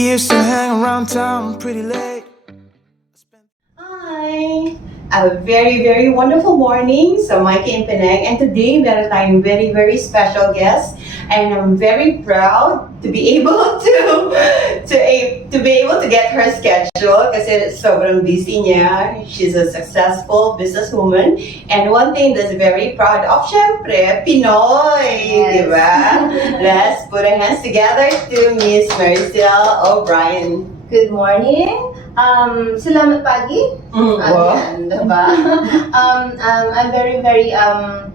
Used to hang around town pretty late. Hi! A very, very wonderful morning sa Mikey in Penang. And today, meron tayong very, very special guest. And I'm very proud to be able to be able to get her schedule kasi sobrang busy niya. She's a successful businesswoman. And one thing that's very proud of, syempre, Pinoy, Yes. di ba? Let's put our hands together to Ms Maricel O'Brien. Good morning. Salamat pagi. Wow. Ayan, diba? I'm very, very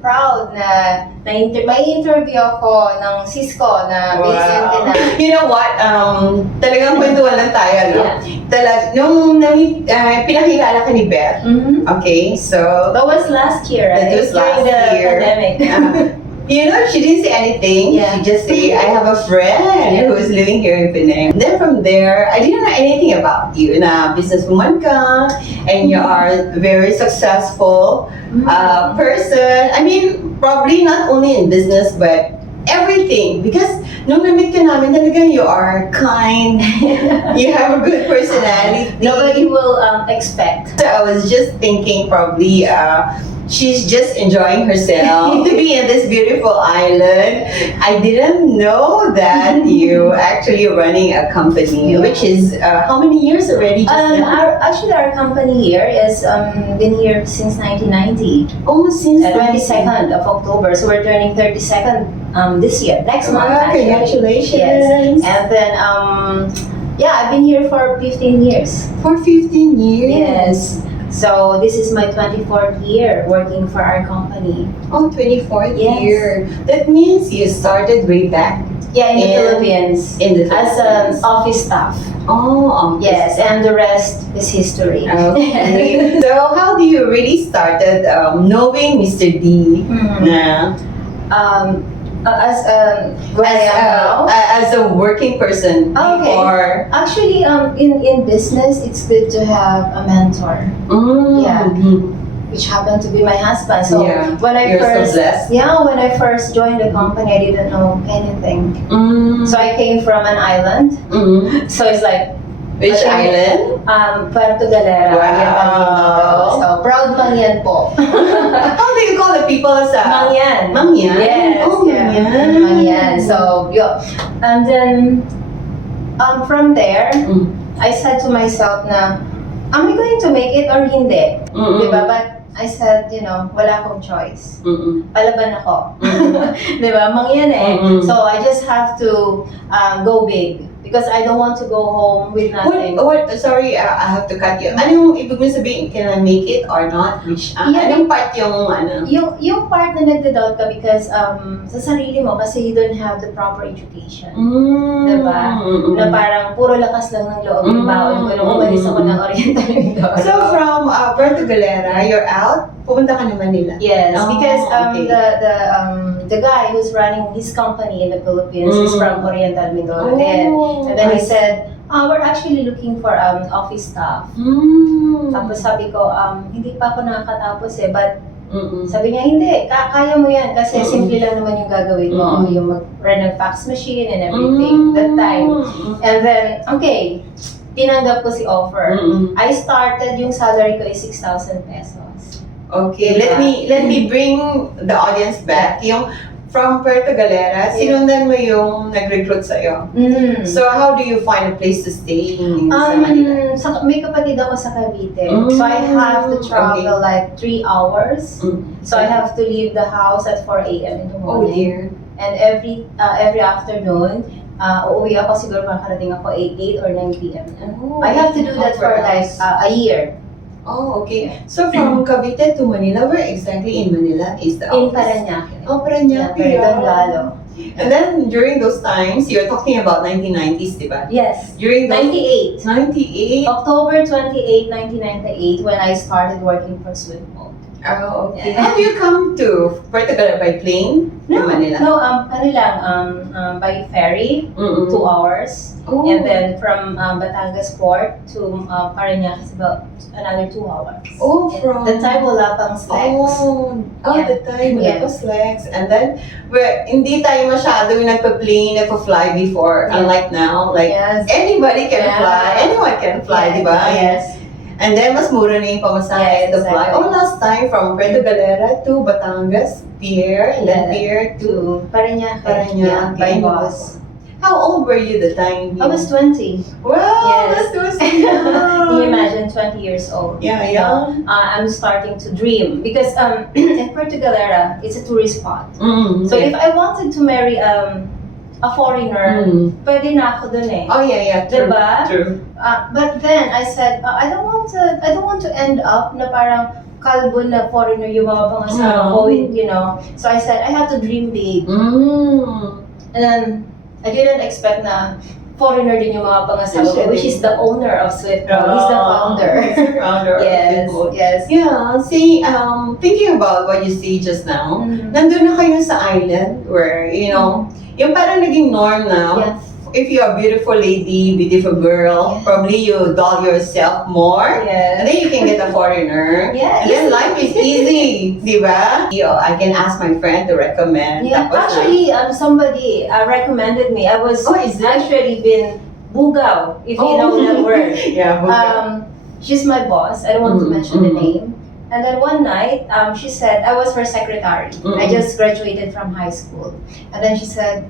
proud na may interview ako ng Cisco na based in Penang. You know what? Talagang kwentuhan lang tayo, no? Yeah. Nung pinakilala ka ni Beth, okay, so That was last year, right? that was last During the year. pandemic. You know, she didn't say anything. Yeah. She just said, I have a friend who is living here in Penang. Then from there, I didn't know anything about you. Na businesswoman ka, and you are a very successful person. I mean, probably not only in business, but everything. Because nung na-meet ka namin, talagang you are kind. You have a good personality. Nobody will expect. So I was just thinking probably she's just enjoying herself to be in this beautiful island. I didn't know that you actually running a company, which is how many years already? Our company here is been here since 1990. Almost since 22nd of October. So we're turning 32nd this year, next month. Wow, Actually. congratulations. Yes. And then I've been here for 15 years. For 15 years. Yes. So this is my 24th year working for our company. Oh, 24th Yes. year. That means you started way back Yeah, in the And- Philippines. in the As Philippines. an office staff. Oh, Yes, and the rest is history. Okay. So how do you really started knowing Mr. D? Na Where I am now. as a working person Okay. before. Actually, in business, it's good to have a mentor, Yeah. which happened to be my husband. So Yeah. when I You're so first, blessed. when I first joined the company, I didn't know anything. So I came from an island. So it's like Which island? Puerto Galera. Wow. So proud Mangyan po. How do you call the people sa Mangyan. Mangyan? Yes. Oh, yeah. Mangyan. Mangyan. So and then from there, I said to myself na, am I going to make it or hindi? Diba? But I said, wala akong choice. Palaban ako. Diba? Mangyan eh. So I just have to go big. Because I don't want to go home with nothing. Sorry, I have to cut you. Anong ibig mo sabihin, can I make it or not? Anong part yung Yung part na nagda-doubt ka because sa sarili mo kasi you don't have the proper education. Diba? Na parang puro lakas lang ng loob yung baon ko nung umalis ako ng Oriental Mindoro. So from Puerto Galera, you're out, pupunta ka na Manila? Yes, because okay. the guy who's running his company in the Philippines is from Oriental Mindoro din. And then he said, we're actually looking for office staff. Tapos sabi ko, hindi pa ako nakakatapos eh, but sabi niya, hindi, kaya mo yan kasi simple lang naman yung gagawin mo, yung mag-run ng fax machine and everything that time. And then, okay, tinanggap ko si offer. I started, yung salary ko is 6,000 pesos. Okay, let me bring the audience back. Yung from Puerto Galera, sinundan mo yung nag-recruit sa'yo. So how do you find a place to stay sa Manila? May kapatid ako sa Cavite. So I have to travel like 3 hours. So I have to leave the house at 4 a.m. in the Oh morning. dear. And every afternoon, uuwi ako siguro makarating ako 8 or 9 p.m. I have to do that for like a year. Oh, okay. So from Cavite to Manila, where exactly in Manila is the In office? Parañaque. Oh, Parañaque. Yeah, Donggalo. And then during those times, you're talking about 1990s, diba? Yes. During those 98. 98. October 28, 1998, when I started working for Swimboat. Oh, okay. Yeah. How do you come to Puerto Galera by plane? To Manila? No, ano lang, by ferry, 2 hours. Oh. And then from Batangas Port to Parañaque is about another 2 hours. Oh, And from... the time wala pang slacks. Yeah. The time wala Yeah. pa slacks. And then, hindi tayo masyado yung nagpa-plane, nagpa-fly before. Yeah. Unlike now, like, Yes. anybody can Yeah. fly. Anyone can fly, Yeah. di ba? Yes. And then, mas mura na yung pamasahe Yes, to fly. exactly. Oh, last time, from Puerto Galera to Batangas, pier, and then Yeah. pier to To Parañaque. Parañaque. Yeah, By by bus. How old were you the time? I was 20. Wow, Yes. that's so Can you young. imagine 20 years old? Yeah, You yeah. know, I'm starting to dream because in Puerto Galera, it's a tourist spot. So if I wanted to marry a foreigner, pwede na ako dun eh. Oh yeah, true. Diba? True. But then I said, I don't want to end up na parang kalbo na foreigner yung mga pangasawa ko, you know. So I said, I have to dream big. And then I didn't expect na foreigner din yung mga pangasawa ko, which is the owner of Swift Mall. He's the founder. He's the founder Yes, of Swift Mall. yes. Yeah, see, thinking about what you see just now, nandun na kayo sa island where, you know, yung parang naging norm now. Yes. If you're a beautiful lady, beautiful girl, Yes. probably you doll yourself more. Yes. And then you can get a foreigner. Yeah, And then easy. life is easy, di ba? I can ask my friend to recommend. Yeah, Tapos, actually, somebody recommended me. I was Oh, is it? actually been bugaw, if you know that word. Yeah, She's my boss. I don't want to mention the mhm. name. And then one night, she said, I was her secretary. I just graduated from high school. And then she said,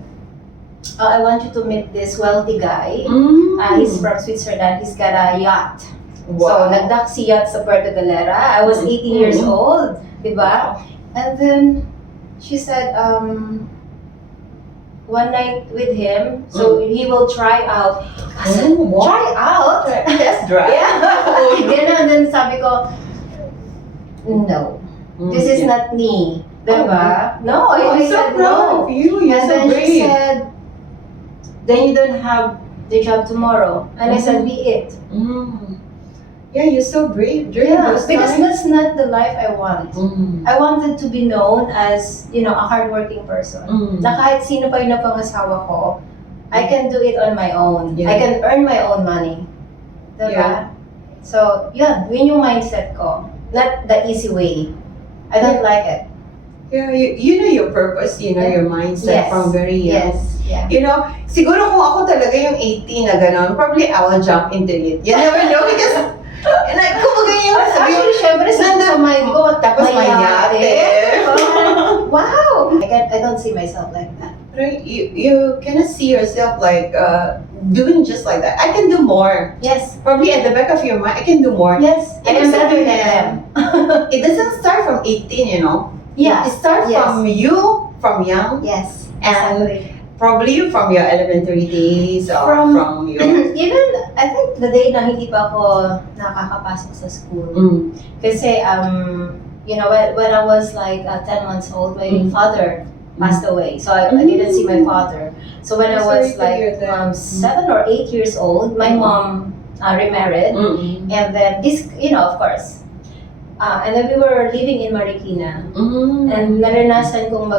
I want you to meet this wealthy guy. He's from Switzerland. He's got a yacht. So, nagdak si yacht sa Puerto Galera. I was 18 years old, diba? And then, she said, one night with him, so he will try out. I said, try out? Test drive. Yeah. Ganun, then sabi ko, no, this is not me. Diba? No, I I'm so said proud of no. you. You're And so then brave. she said, then you don't have the job tomorrow. And I said, be it. Yeah, you're so brave during those because times. that's not the life I want. I wanted to be known as, you know, a hardworking person. Na kahit sino pa yung napangasawa ko, I can do it on my own. Yeah. I can earn my own money. Diba? Yeah. So, yun yung mindset ko. Not the easy way. I don't like it. Yeah, you know your purpose, you know your mindset Yes. from very young. Yes. Yeah. You know, siguro kung ako talaga yung 18 na gano'n, probably I will jump into it. You never know because, kumbaga yung sabi mo, Actually, syempre sa mind ko, tapos may yate. Wow! I don't see myself like that. Right? You cannot see yourself like doing just like that. I can do more. Yes. Probably at the back of your mind, I can do more. Yes. I am better than them. It doesn't start from 18, you know. Yeah. It starts Yes. from you, from young, Yes. and Exactly. probably from your elementary days or From- from your... Even, I think the day na hindi pa ako nakakapasok sa school. Kasi, you know, when I was like 10 months old, my father passed away. So I didn't see my father. So when I Sorry was to hear like that. 7 or 8 years old, my mom remarried. And then this, you know, of course. And then we were living in Marikina. And naranasan kong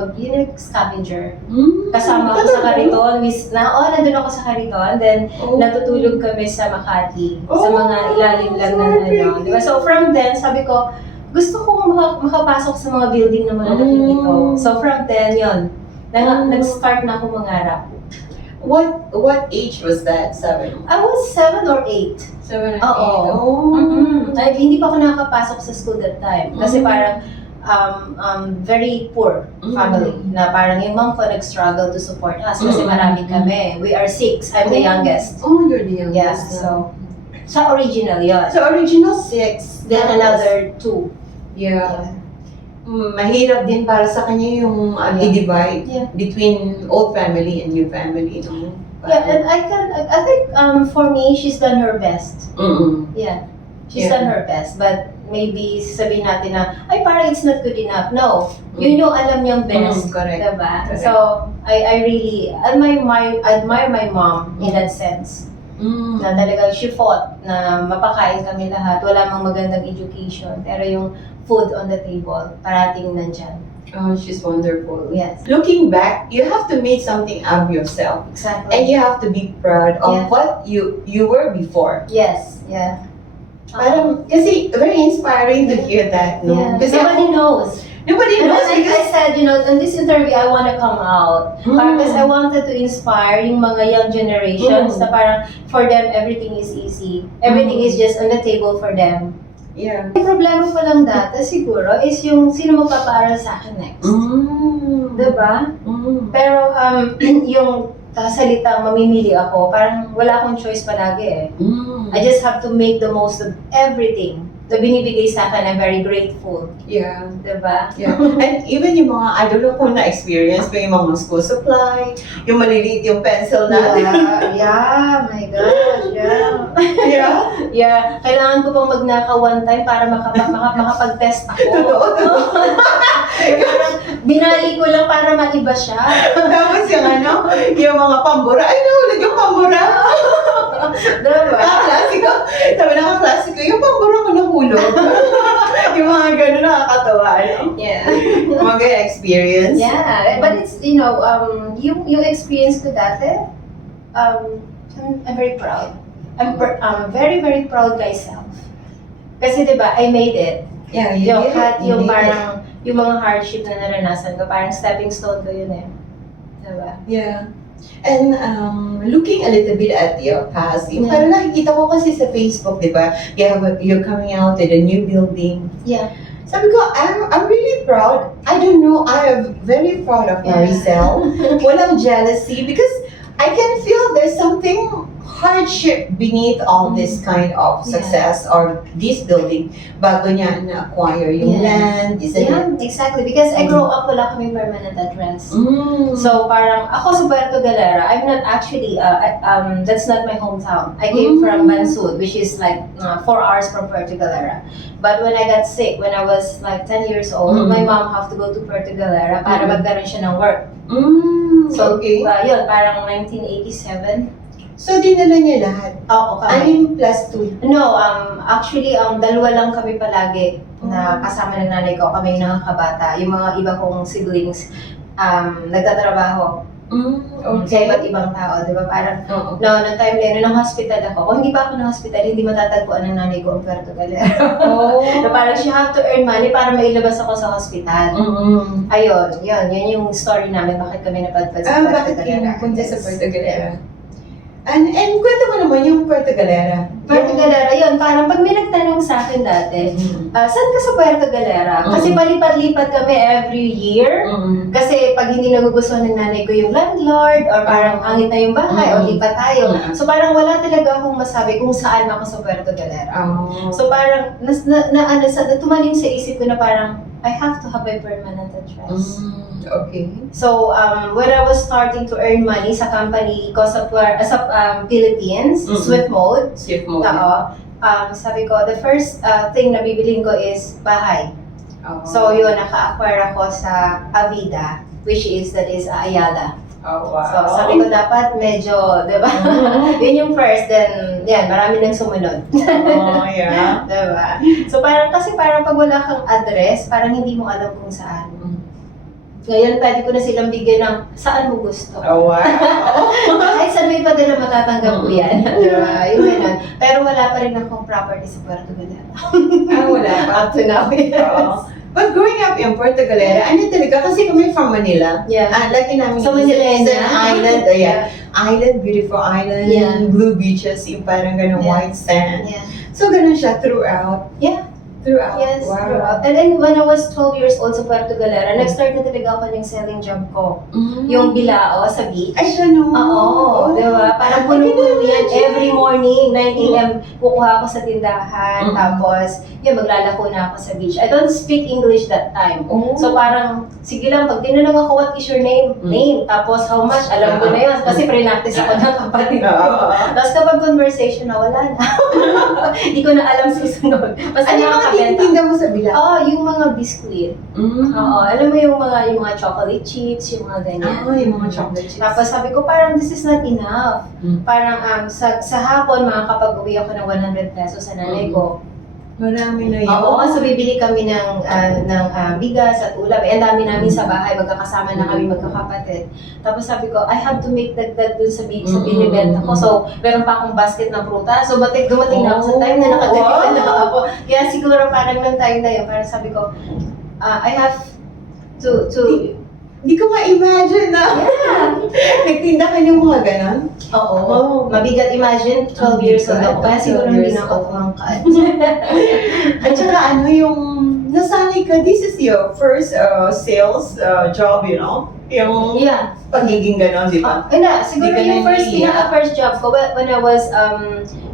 scavenger. Kasama ako sa Kariton. Nandun ako sa Kariton. Then, natutulog kami sa Makati. Sa mga ilalim lang ng ano. Diba? So, from then, sabi ko, gusto kong makapasok sa mga building na malalaking ito. So, from then, yun. Nag-start na ako mangarap. What age was that? 7? I was 7 or 8. 7 or 8? Oo. Hindi pa ako nakakapasok sa school that time. Kasi parang very poor family. Na parang yung mom ko nag-struggle to support us kasi marami kami. We are 6. I'm the youngest. Oh, you're the Yeah, youngest. so original yun. So original 6. Then another 2. Yeah. Mahirap din para sa kanya yung i-divide Yeah. between old family and new family. No? Yeah, and I think for me, she's done her best. Yeah. She's Yeah. done her best. But maybe sabihin natin na, ay parang it's not good enough. No. Yun yung alam niyang best. Correct. Diba? Correct. So, I really admire my mom in that sense. Na talagang she fought na mapakain kami lahat. Wala mang magandang education. Pero yung food on the table, parating nandyan. Oh, she's wonderful. Yes. Looking back, you have to make something of yourself. Exactly. And you have to be proud of Yeah. what you were before. Yes, yeah. Parang, kasi very inspiring to hear that, no? Yeah. Kasi Nobody knows. nobody And knows I because... said, in this interview, I want to come out. Because I wanted to inspire yung mga young generations na parang for them, everything is easy. Everything is just on the table for them. Yeah. Yung problema ko lang dati siguro is yung sino magpapaaral sa akin next. Diba? Pero yung salitang mamimili ako, parang wala akong choice palagi eh. I just have to make the most of everything na binibigay sa akin. I'm very grateful. Yeah. Diba? Yeah. And even yung mga, I don't know kung na-experience ko yung mga school supply, yung maliliit yung pencil natin. Yeah, my gosh, yeah. Yeah. Yeah, kailangan ko pang magnaka one time para makapag-test ako. Totoo. Parang binali ko lang para maiba siya. Tapos yung yung mga pambura, ay nahulog yung pambura. Diba? Klasiko. Sabi ng klasiko, yung pambura ko nahulog. Yung mga gano'n nakakatawa. Yeah. Mga experience. Yeah, but it's, yung experience ko dati, I'm very proud. I'm very, very proud myself. Kasi diba, I made it. Yeah, Yung parang, yung mga hardship na naranasan ko, parang stepping stone ko yun eh. Diba? Yeah. And looking a little bit at your past, parang nakikita ko kasi sa Facebook, di ba? You're coming out with a new building. Yeah. Sabi ko, I'm really proud. I don't know, I am very proud of Maricel. Walang jealousy because I can feel there's something hardship beneath all this kind of success or this building bago niya na-acquire yung land, isn't it? Yeah, exactly. Because I grew up, wala kaming permanent address. So parang, ako sa Puerto Galera, I'm not actually, that's not my hometown. I came from Bansud, which is like 4 hours from Puerto Galera. But when I got sick, when I was like 10 years old, my mom have to go to Puerto Galera para magkaroon siya ng work. So, yun, parang 1987. So, dinala niya lahat? Oo, kami. Anim plus 2? No, actually, dalawa lang kami palagi na kasama ng nanay ko, kami yung nakakabata. Yung mga iba kong siblings, nagtatrabaho. Sa iba't ibang tao, di ba? Parang, noong time na yun, nung hospital ako, kung hindi pa ako ng hospital, hindi matatagpuan ng nanay ko ang Puerto Galera. Na parang she have to earn money para mailabas ako sa hospital. Ayun, yun yung story namin, bakit kami napadpad sa Puerto Galera. Bakit kayo napunta sa Puerto Galera? And kwento mo naman yung Puerto Galera. Puerto Galera, yun, parang pag may nagtanong sa akin dati, saan ka sa Puerto Galera? Kasi palipat-lipat kami every year. Kasi pag hindi nagugustuhan ng nanay ko yung landlord, or parang hangit na yung bahay, o lipat tayo. So parang wala talaga akong masabi kung saan ako sa Puerto Galera. So parang, tumaling sa isip ko na parang, I have to have a permanent address. Okay. So, when I was starting to earn money sa company ko sa Philippines, Swift Mode, sabi ko, the first thing na bibilin ko is bahay. So, yun, naka-acquire ako sa Avida, which is, Ayala. So, sabi ko dapat medyo, diba? Yun yung first, then, yan, marami nang sumunod. Yeah. Diba? So, parang pag wala kang address, parang hindi mo alam kung saan. Ngayon, pwede ko na silang bigyan ng saan mo gusto. Wow! Kahit saan may padala, matatanggap ko yan. Diba? Yung ganun. Pero wala pa rin akong property sa Puerto Galera. Wala pa. Up to now, yes. But growing up in Puerto Galera, ano talaga, kasi kami from Manila. Yeah. Lagi namin So, Manila is an island. Island, beautiful island, blue beaches, yung parang ganun, white sand. Yeah. So, ganun siya throughout. Yeah. Throughout. Yes, Wow. throughout. And then when I was 12 years old sa Puerto Galera, nag-start na talaga ako yung selling job ko. Yung bilao sa beach. Ay, siya no? Oo, di ba? Parang puno-puno yan. Every morning, 9 a.m., kukuha ako sa tindahan. Tapos, yun, maglalako na ako sa beach. I don't speak English that time. So parang, sige lang, pag tinanong ako, what is your name? Name. Tapos, how much? Alam ko na yun. Kasi pre-practice ako ng kapatid ko. Tapos kapag conversation na, wala na. Hindi ko na alam susunod. Basta Ano yung mga tinitinda mo sa bila? Yung mga biscuit. Oo, alam mo yung mga chocolate chips, yung mga ganyan. Yung mga chocolate chips. Tapos sabi ko, parang this is not enough. Parang sa hapon, makakapag-uwi ako ng 100 pesos sa nanay ko. Marami na yun. Oo, so bibili kami ng bigas at ulam. Ang dami namin sa bahay, magkakasama na kami magkakapatid. Tapos sabi ko, I have to make dagdag dun sa binibenta ko. So, meron pa akong basket ng prutas. So, dumating na ako sa time na nakagalitan na ako. Kaya siguro parang ng time na yun, parang sabi ko, I have to Hindi ko ma-imagine na. Nagtinda ka ng mga ganon? Oo. Mabigat, imagine, 12 years old ako. Kaya siguro hindi na ako tumangkad. At saka yung nasanay ka, this is your first sales job, you know? Yung pagiging ganon, di ba? Siguro yung first job ko, when I was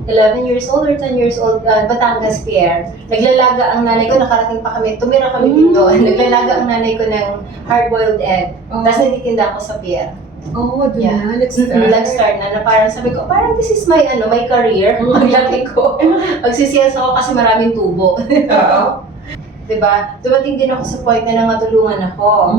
11 years old or 10 years old, Batangas Pier. Naglalaga ang nanay ko, nakarating pa kami, tumira kami dito. Naglalaga ang nanay ko ng hard-boiled egg. Tapos nagtitinda ako sa pier. Doon na, nag-start na parang sabi ko, parang this is my career. Maglaki ko. Magsisales ako kasi maraming tubo. Oo. Diba? Dumating din ako sa point na nangatulungan ako.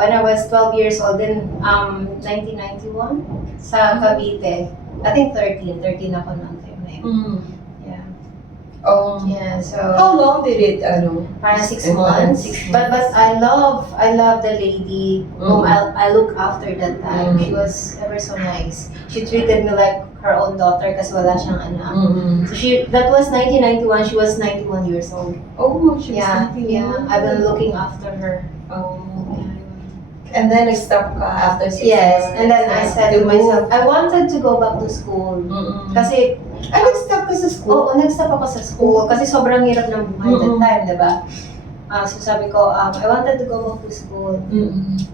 When I was 12 years old, then 1991, sa Cavite. I think 13 ako noong time na yun. Yeah. So how long did it, parang 6 months. But I love the lady whom I look after that time. She was ever so nice. She treated me like her own daughter kasi wala siyang anak. So that was 1991, she was 91 years old. She was 91. Yeah. I've been looking after her. And then nag-stop ka after 6 months. Yes, and then I said to myself, I wanted to go back to school. Kasi, nag-stop ka sa school? Oo, nag-stop ako sa school. Kasi sobrang hirap ng buhay that time, diba? So sabi ko, I wanted to go back to school.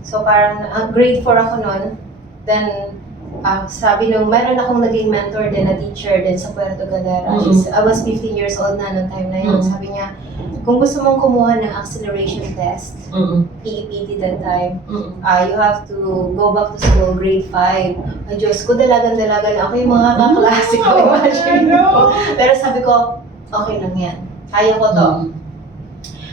So parang, grade 4 ako noon. Then, sabi nung, meron akong naging mentor din, na teacher din sa Puerto Galera. I was 15 years old na noong time na yun. Sabi niya, kung gusto mong kumuha ng acceleration test, PEPT that time, you have to go back to school, grade 5. Ay, Diyos ko, dalagan-dalaga na ako yung mga kaklase ko. Imagine ko. Pero sabi ko, okay lang yan. Kaya ko to.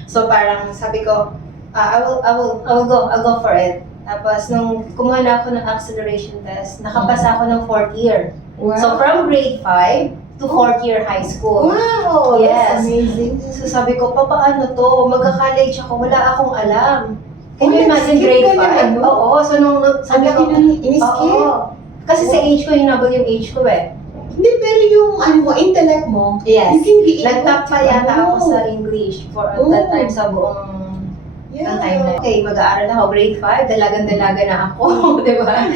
So parang sabi ko, I'll go for it. Tapos nung kumuha na ako ng acceleration test, nakapasa ako ng 4th year. Wow. So from grade 5 to 4th year high school. Wow! Yes. That's amazing. So sabi ko, paano to? Magka-college ako, wala akong alam. Can you imagine nag-skip grade ka 5? Oo. So nung sabi ko, in-skip? Kasi sa age ko, hinabol yung age ko eh. Hindi, pero yung intellect mo, Yes. you can be able Nag-top pa yata ako sa English for at that time sa buong ng time na. Okay, mag-aaral ako, grade 5, dalagan-dalaga na ako, di ba?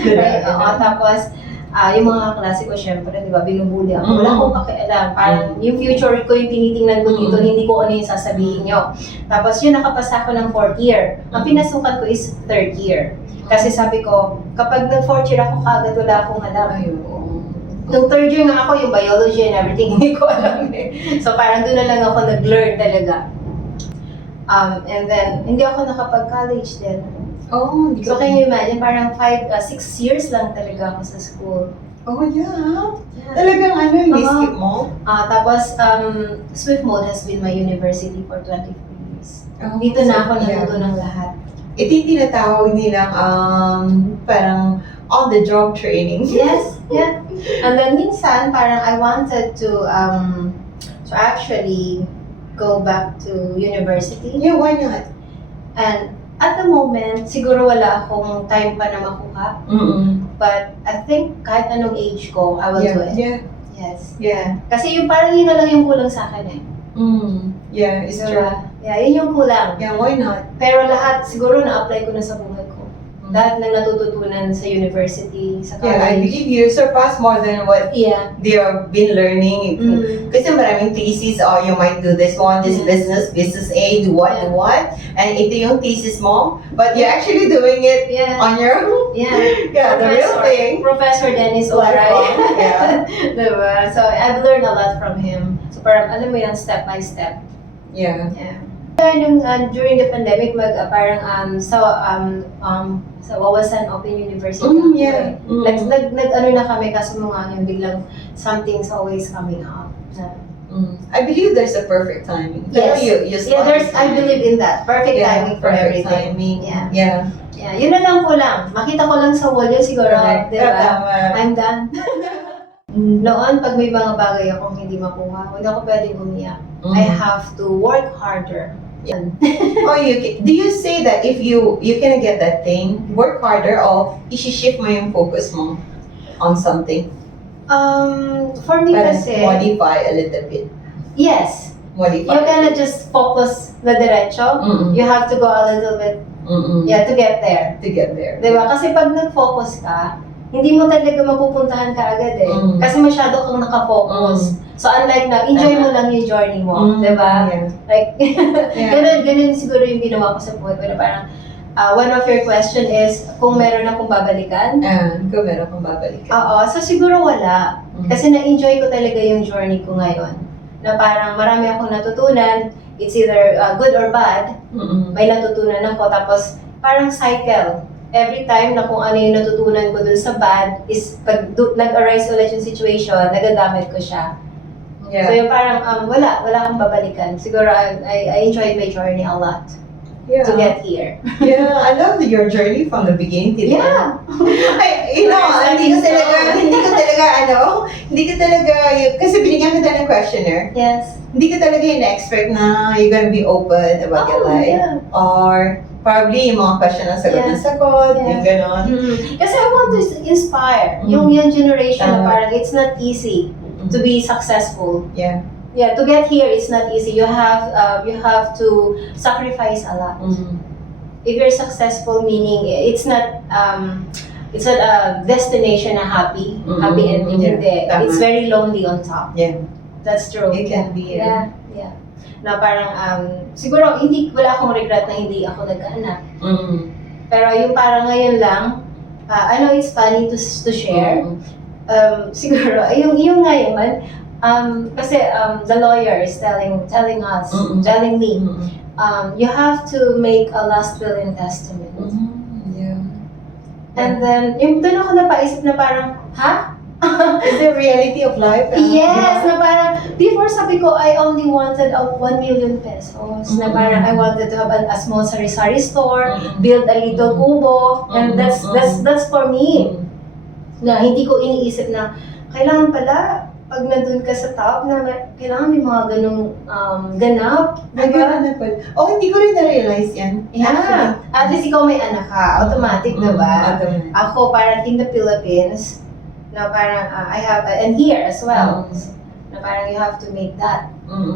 Tapos, yung mga kaklase ko, syempre, di ba, binubuli ako. Wala akong pakialam. Parang yung future ko yung tinitingnan ko dito, hindi ko ano yung sasabihin nyo. Tapos yun, nakapasa ako ng 4th year. Ang pinasukan ko is 3rd year. Kasi sabi ko, kapag nag-4th year ako kagad, wala akong alam. Nung 3rd year nga ako, yung biology and everything, hindi ko alam eh. So parang doon na lang ako nag-learn talaga. And then, hindi ako nakapag-college din. So can you imagine, parang 6 years lang talaga ako sa school. Yeah. Talagang skip mo? Tapos, Swift Mode has been my university for 24 years. Dito na ako natuto ng lahat. Ito yung tinatawag nilang parang on-the-job training. Yes, yeah. And then minsan, parang I wanted to actually go back to university. Yeah, why not? And at the moment, siguro wala akong time pa na makuha. But I think kahit anong age ko, I will do it. Yeah. Yes. Yeah. Kasi yung parang yun na lang yung kulang sa akin eh. Yeah, it's true. Yeah, yun yung kulang. Yeah, why not? Pero lahat siguro na-apply ko na sa buhay ko. Lahat ng natututunan sa university, sa college. Yeah, I believe you surpass more than what they have been learning. Kasi maraming thesis, you might do this one, this business A, do what. And ito yung thesis mo, but you're actually doing it on your own. Yeah, the real thing. Professor Dennis O'Brien. Yeah. Diba? So I've learned a lot from him. So parang alam mo yan, step by step. Yeah. During the pandemic, sa Wawasan Open University. Nag-ano na kami kasi mga biglang something's always coming up. I believe there's a perfect timing. Yes. You I believe in that. Perfect timing for perfect everything. timing. Yeah. Yun na lang po lang. Makita ko lang sa wall yun siguro. Correct. Diba? Tama. I'm done. Noon, pag may mga bagay akong hindi makuha, hindi ako pwedeng umiyak. I have to work harder. Yan. Do you say that if you can get that thing, work harder or isi-shift mo yung focus mo on something? For me Parang kasi, modify a little bit. yes. Modify. You cannot just focus na diretso. You have to go a little bit, to get there. To get there. Diba? Kasi pag nag-focus ka, hindi mo talaga mapupuntahan ka agad eh. Kasi masyado kang nakafocus. So unlike na, enjoy mo lang yung journey mo. Diba? Yeah. Like, ganun siguro yung ginawa ko sa buhay ko na parang, one of your question is, kung meron akong babalikan? Kung meron kong babalikan. Oo, so siguro wala. Kasi na-enjoy ko talaga yung journey ko ngayon. Na parang marami akong natutunan, it's either good or bad, may natutunan ako. Tapos parang cycle. Every time na kung ano yung natutunan ko dun sa bad is pag nag-arise ulit yung situation, nagagamit ko siya. Yeah. So yung parang wala akong babalikan. Siguro I enjoyed my journey a lot to get here. Yeah, I love your journey from the beginning to the end. Yeah. Hindi ko talaga, kasi binigyan kita ng questionnaire. Yes. Hindi ko talaga in-expect na you're gonna be open about your life. Yeah. Or probably yung mga question na sagot ng sagot, yung gano'n. Kasi I want to inspire yung young generation na parang it's not easy to be successful. Yeah. Yeah, to get here it's not easy. You have to sacrifice a lot. If you're successful, meaning it's not a destination na happy ending. Hindi. It's very lonely on top. Yeah. That's true. It can be. Yeah. Na parang siguro wala akong regret na hindi ako nagkaanak. Pero yung parang ngayon lang, I know it's funny to share. Siguro yung ngayon, kasi the lawyer is telling us, telling me, you have to make a last will and testament. Yeah. And then, yung doon ako napaisip na parang, ha? Is the reality of life? Yes, na parang, before sabi ko, I only wanted 1 million pesos. Na parang, I wanted to have a small sari-sari store, build a little kubo, and that's for me. Na hindi ko iniisip na, kailangan pala, pag nandun ka sa top, na kailangan may mga ganong ganap. Diba? Hindi ko rin na-realize yan. Yeah. At least ikaw may anak ka, automatic, diba? Automatic. Ako, parang in the Philippines, na parang I have, and here as well, na parang you have to make that.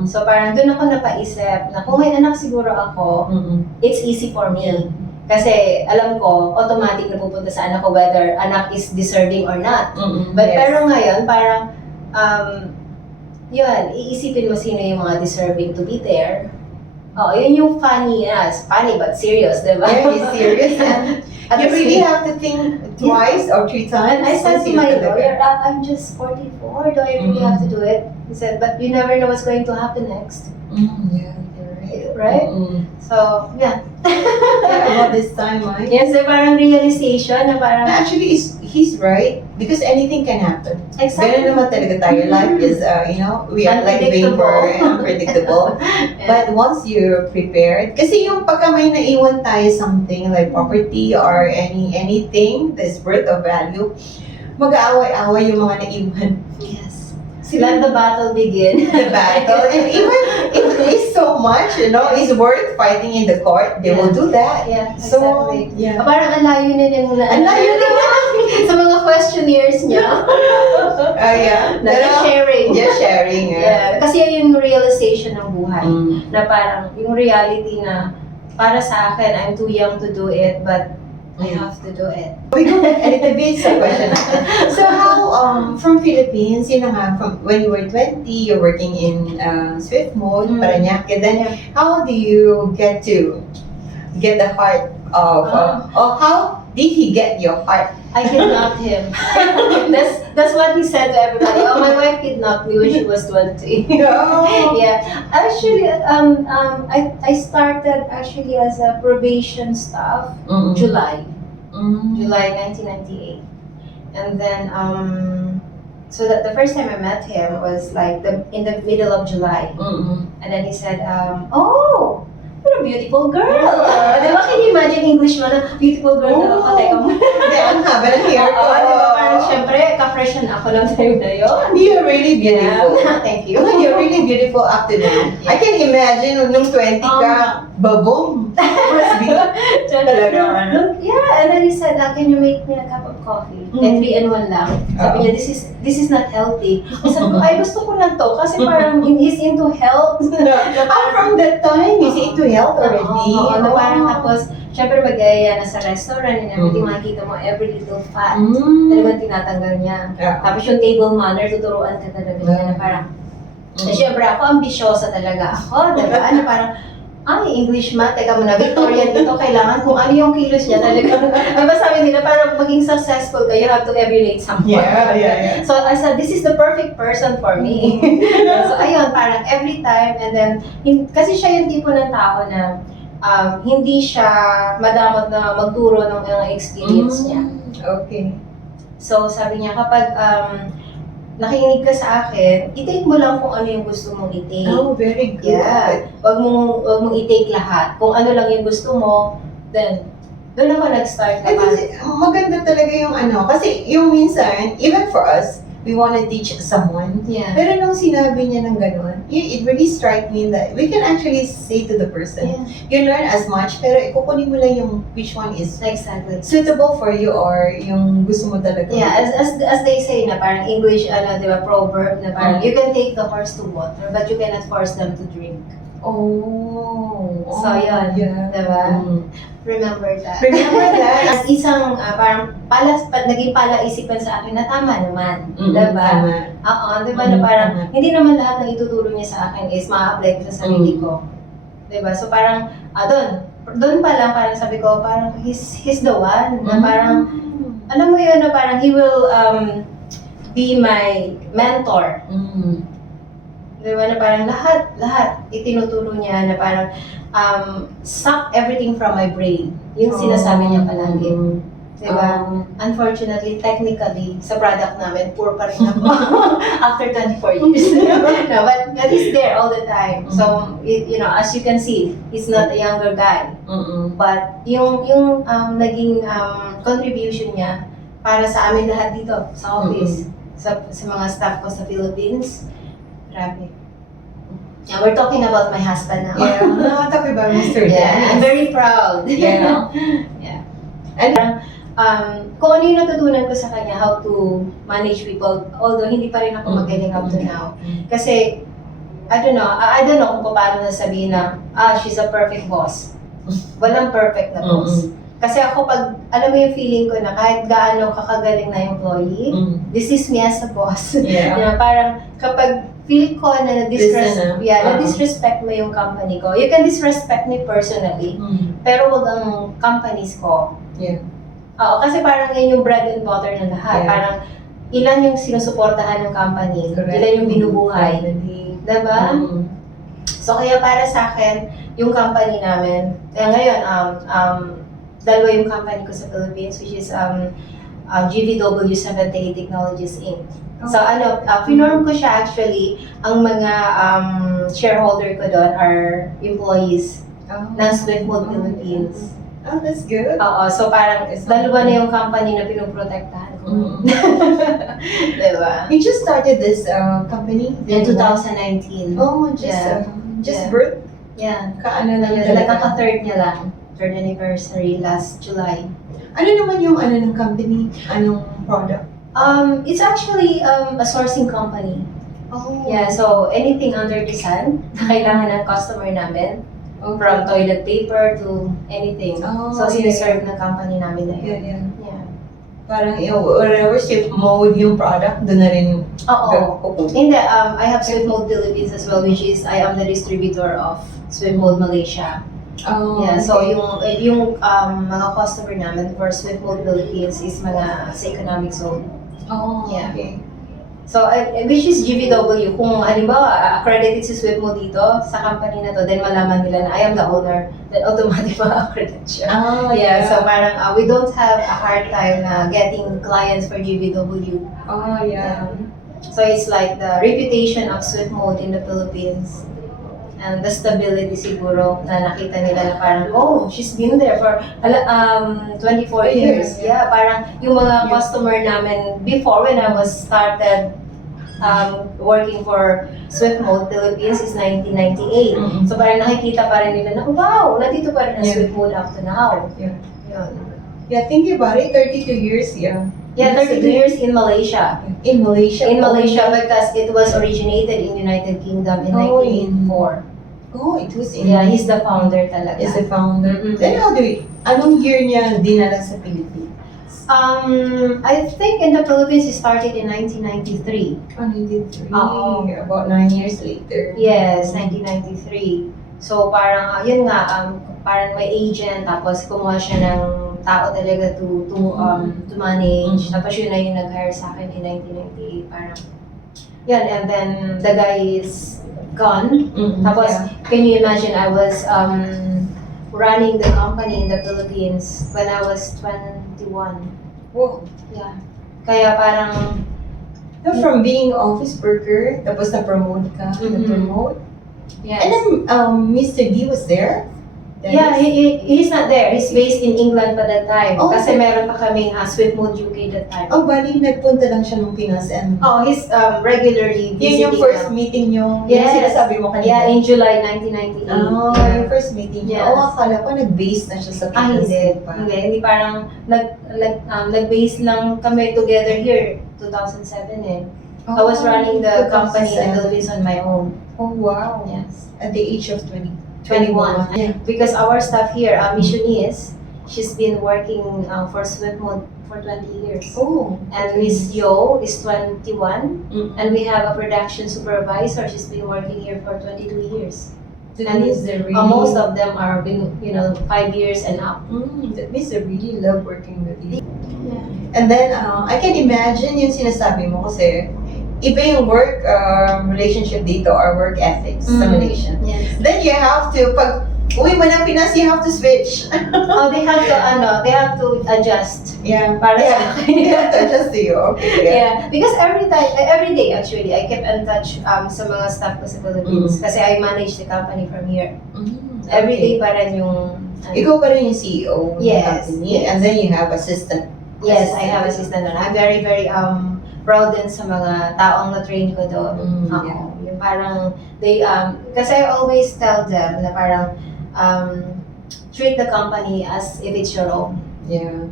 So parang doon ako napaisip na kung may anak siguro ako, it's easy for me. Kasi alam ko, automatic na pupunta sa anak ko whether anak is deserving or not. But pero ngayon, parang, yun, iisipin mo sino yung mga deserving to be there. Yun yung funny but serious, diba? Very serious. And you really have to think twice or 3 times. And I said to my lawyer, I'm just 44, do I really have to do it? He said, but you never know what's going to happen next. Yeah, you're right. So, yeah. About this time, Mike. Yes, parang realization na parang... Actually, he's right because anything can happen. Exactly. Ganun naman talaga tayo. Life is, we are like being very unpredictable. But once you're prepared, kasi yung pagka may naiwan tayo something like property or anything that's worth of value, mag-aaway-aaway yung mga naiwan. Yes. Let the battle begin. The battle. And even if it is so much, is worth fighting in the court, they will do that. Yeah, So, exactly. yeah. Parang ang layo na yung sa mga questionnaires niya. Yeah. Sharing. Yeah, sharing. Yeah. Kasi yun yung realization ng buhay. Na parang yung reality na para sa akin, I'm too young to do it, but I have to do it. We go back a little bit sa question. So how, from Philippines, yun na nga, from when you were 20, you're working in Swift Mode, Parañaque, then how do you get the heart of, or how did he get your heart? I kidnapped him. That's what he said to everybody. Oh, my wife kidnapped me when she was 20. Oh. Yeah. Actually, I started actually as a probation staff, July 1998. And then, So the first time I met him was like in the middle of July. And then he said, oh, you're a beautiful girl. Diba, can you imagine English mo na beautiful girl na ako? Teka mo. Hindi, ang haba ng hair ko. Diba, parang syempre, ka-freshen ako ng time na yun. You're really beautiful. Yeah. Thank you. You're really beautiful up to now. I can imagine nung 20 ka, babong. Must be. Talaga. Yeah, and then he said, can you make me a cup of coffee? And 3-in-1 lang. Sabi niya, this is not healthy. Sabi ko, ay gusto ko na to kasi parang he's into health. From that time, he's into health already. Oo, parang tapos, syempre mag-aya na sa restaurant and everything, makikita mo every little fat. Talagang tinatanggal niya. Tapos yung table manner, tuturuan ka talaga niya na parang, syempre ako, ambisyosa talaga ako, diba? Na parang, ay, English ma, teka mo na, Victorian dito, kailangan kung ano yung kilos niya talaga. Diba sabi nila, para maging successful ka, you have to emulate someone. Yeah. So I said, this is the perfect person for me. So ayun, parang every time, and then, kasi siya yung tipo ng tao na hindi siya madamot na magturo ng experience niya. Okay. So sabi niya, kapag nakikinig ka sa akin, i-take mo lang kung ano yung gusto mong i-take. Oh, very good. Yeah. Wag mong i-take lahat. Kung ano lang yung gusto mo, then, doon ako nag-start naman. Maganda talaga yung kasi yung minsan, even for us, we want to teach someone. Yeah. Pero nung sinabi niya ng gano'n, it really struck me that we can actually say to the person, you learn as much, pero ikukunin mo lang yung which one is Exactly. suitable for you or yung gusto mo talaga. Yeah, as they say na parang English, di ba, proverb na parang you can take the horse to water, but you cannot force them to drink. So, yun. Yeah. Diba? Remember that. Remember that. As isang parang naging palaisipan sa akin na tama naman. Diba? Tama. Oo, diba na parang hindi naman lahat ng ituturo niya sa akin is ma-apply ko sa sarili ko. Diba? So parang, doon pa lang parang sabi ko, parang he's the one. Na parang, alam mo yun na parang he will be my mentor. Diba na parang lahat itinuturo niya na parang suck everything from my brain. Yung sinasabi niya palagi. Diba? Unfortunately, technically, sa product namin, poor pa rin ako after 24 years. No, but he's there all the time. So, you know, as you can see, he's not a younger guy. But yung naging contribution niya para sa amin lahat dito sa office, sa mga staff ko sa Philippines, grabe. Yeah, we're talking about my husband now. Yeah, no, talk about Mr. Yeah, I'm very proud. Yeah. Yeah. And kung ano yung natutunan ko sa kanya, how to manage people, although hindi pa rin ako magaling up to now. Kasi, I don't know kung paano nasabihin na, she's a perfect boss. Walang perfect na boss. Kasi ako alam mo yung feeling ko na kahit gaano kakagaling na employee, this is me as a boss. Yeah. Na parang kapag feel ko na na-disrespect mo yung company ko, you can disrespect me personally, pero wag ang companies ko. Yeah. Oo, kasi parang yan yung bread and butter ng lahat. Yeah. Parang ilan yung sinusuportahan ng company, Correct. ilan yung binubuhay. Diba? So kaya para sa akin, yung company namin, kaya ngayon, dalawa yung company ko sa Philippines, which is GVW 78 Technologies Inc. So pinorm ko siya actually, ang mga shareholder ko doon are employees ng Swift Mode Philippines. Oh, that's good. Oo, so parang dalawa na yung company na pinoprotektahan ko. Diba? You just started this company? In 2019. Oh, just birth? Yeah. Kaano lang Nagkaka-third niya lang. Third anniversary last July. Ano naman yung ng company? Anong product? It's actually a sourcing company. Oh. Yeah, so anything under the sun na kailangan ng customer namin. From toilet paper to anything. So, siniserve ng company namin na yun. Yeah. Parang whatever Swift Mode yung product, doon na rin Oo. Hindi, I have Swift Mode Philippines as well, which is I am the distributor of Swift Mode Malaysia. Yeah, so yung mga customer namin for Swift Mode Philippines is mga sa economic zone. Yeah. Okay. So, which is GVW, kung halimbawa, accredited si Swift Mode dito sa company na to, then malaman nila na I am the owner, then automatic ma-accredit siya. Yeah, so parang we don't have a hard time na getting clients for GVW. So it's like the reputation of Swift Mode in the Philippines. And the stability siguro na nakita nila na parang, oh, she's been there for 24 years. Yeah, parang yung mga customer namin before when I was started working for Swift Mode Philippines is 1998. Mm-hmm. So parang nakikita pa rin nila na, wow, nandito pa rin ang Swift Mode up to now. Yeah. Yun. Yeah, think about it, 32 years, yeah. Yeah, 32 years in Malaysia. In Malaysia? In Malaysia because it was originated in United Kingdom in 1984. Oh, it was in... Yeah, he's the founder talaga. Is the founder. Mm-hmm. Then anong year niya dinala sa Philippines? I think in the Philippines, he started in 1993. Oh, 1993. Oo. About 9 years later. Yes, 1993. So parang, yun nga, parang may agent, tapos kumuha siya ng tao talaga to manage. Tapos yun na yung nag-hire sa akin in 1998. Parang, yan, and then the guy is gone. Tapos, can you imagine, I was running the company in the Philippines when I was 21. Wow. Yeah. Kaya parang, From being office worker, tapos na-promote ka, na-promote. yes. And then, Mr. D was there? Yeah, he's not there. He's based in England pa that time. Oh, Kasi okay. meron pa kaming Swift Mode UK that time. Oh, bali, nagpunta lang siya ng Pinas and... Oh, he's Yun regularly visiting yung first now. meeting nyo, Yes. yung sinasabi mo kanina. Yeah, in July 1998. Oh, Yeah. yung first meeting niya. Yes. Oh, akala ko nag-base na siya sa Pinas. Hindi. pa. Hindi parang nag-base lang kami together here 2007 eh. I was running the company in the Philippines on my own. Oh, wow. Yes. At the age of 21. Yeah. Because our staff here, missionist, she's been working for Swift Mode for 20 years. Oh. And Miss Yo is 21. And we have a production supervisor. She's been working here for 22 years. That means they really... Most of them are been, 5 years and up. That means they really love working with you. Yeah. And then, I can imagine yung sinasabi mo kasi iba yung work relationship dito or work ethics sa Malaysia. Yes. Then you have to, pag uwi mo ng Pinas, you have to switch. They have to adjust. Yeah. Para Yeah. sa akin. They have to adjust to you. Okay. Yeah, because every day actually, I kept in touch sa mga staff ko sa Philippines kasi I manage the company from here. Every day pa rin yung... Ikaw pa rin yung CEO ng Yes, company, yes. and then you have assistant. Yes, I have assistant doon. I'm very, very proud din sa mga taong na-train ko doon. Yeah. Yung parang, kasi I always tell them na parang, treat the company as if it's your own. Yeah.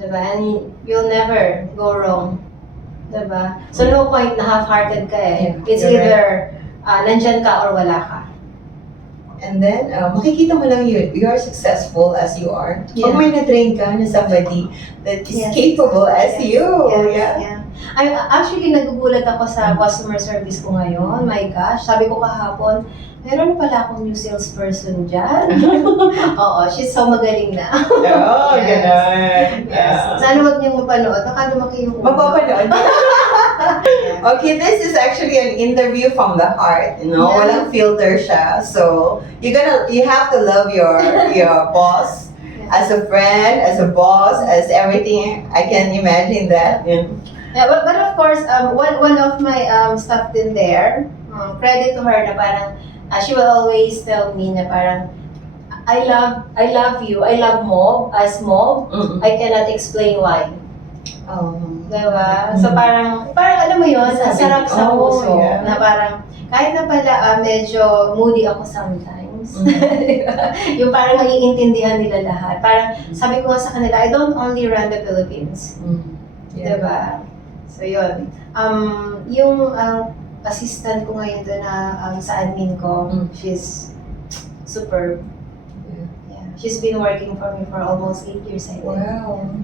Diba? And you'll never go wrong. Diba? So no point na half-hearted ka eh. Yeah, It's you're either nandyan ka or wala ka. And then, makikita mo lang yun, you are successful as you are. Yeah. Pag may na-train ka na somebody that is Yes. capable as you. Yes, yeah. Actually, nagugulat ako sa customer service ko ngayon. My gosh, sabi ko kahapon, meron pala akong new salesperson dyan. Oo, she's so magaling na. Oh, Yes. ganun. Yes. Sana wag niyong mapanood. Baka lumaki yung ulo. Mapapanood. Okay, this is actually an interview from the heart, Yeah. Walang filter siya. So, you have to love your boss as a friend, as a boss, as everything. I can imagine that. Yeah, but of course, one of my staff din there, credit to her na parang, she will always tell me na parang, I love you, I love Mob, as Mob, I cannot explain why. Diba? So parang alam mo yun, ang sarap sa puso, yeah. na parang, kahit na pala medyo moody ako sometimes, diba? Yung parang maiintindihan nila lahat. Parang sabi ko nga sa kanila, I don't only run the Philippines. Yeah. Diba? So yun. Yung assistant ko ngayon doon na sa admin ko, she's superb. Yeah. She's been working for me for almost 8 years, I think. Wow.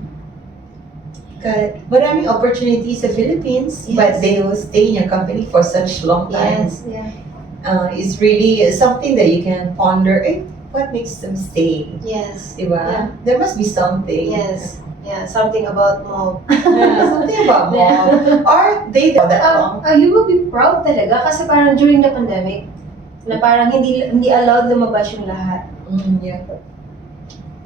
Maraming opportunities sa Philippines, Yes. but they will stay in your company for such long time. Yes, yeah. It's really something that you can ponder. What makes them stay? Yes. Diba? Yeah. There must be something. Yes. Yeah, something about Mob. Yeah, something about mom. Or they that long. You will be proud talaga kasi parang during the pandemic, na parang hindi allowed lumabas yung lahat. Yeah.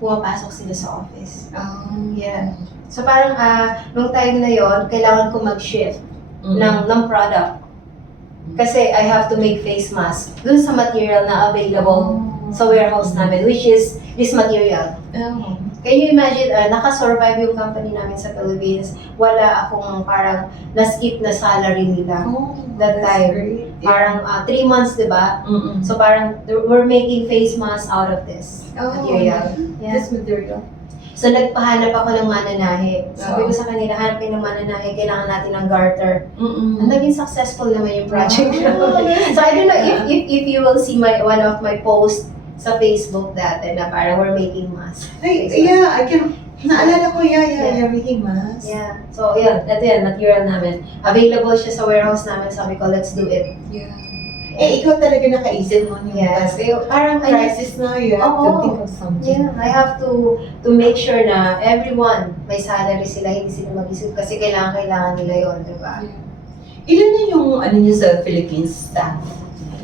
Pumapasok sila sa office. Oh. Yeah. So parang nung time na yon, kailangan ko mag-shift. ng product. Kasi I have to make face mask dun sa material na available sa warehouse namin, which is this material. Can you imagine, nakasurvive yung company namin sa Philippines, wala akong parang na-skip na salary nila that time. Great. Parang 3 months, di ba? So parang we're making face masks out of this material. Yeah. This material. So nagpahanap ako ng mananahe. Sabi ko sa kanila, hanap kayo ng mananahe, kailangan natin ng garter. Ang naging successful naman yung project. So I don't know if you will see one of my posts sa Facebook dati na parang we're making masks. I can, naalala ko, you're making masks. Yeah. So ito yan, material namin. Available siya sa warehouse namin. Sabi ko, let's do it. Yeah. Ikaw talaga nakaisip mo yung Kasi parang crisis na, you have to think of something. Yeah, I have to make sure na everyone may salary sila, hindi sila mag-isip kasi kailangan nila yon, di ba? Ilan na yung niyo sa Philippines staff?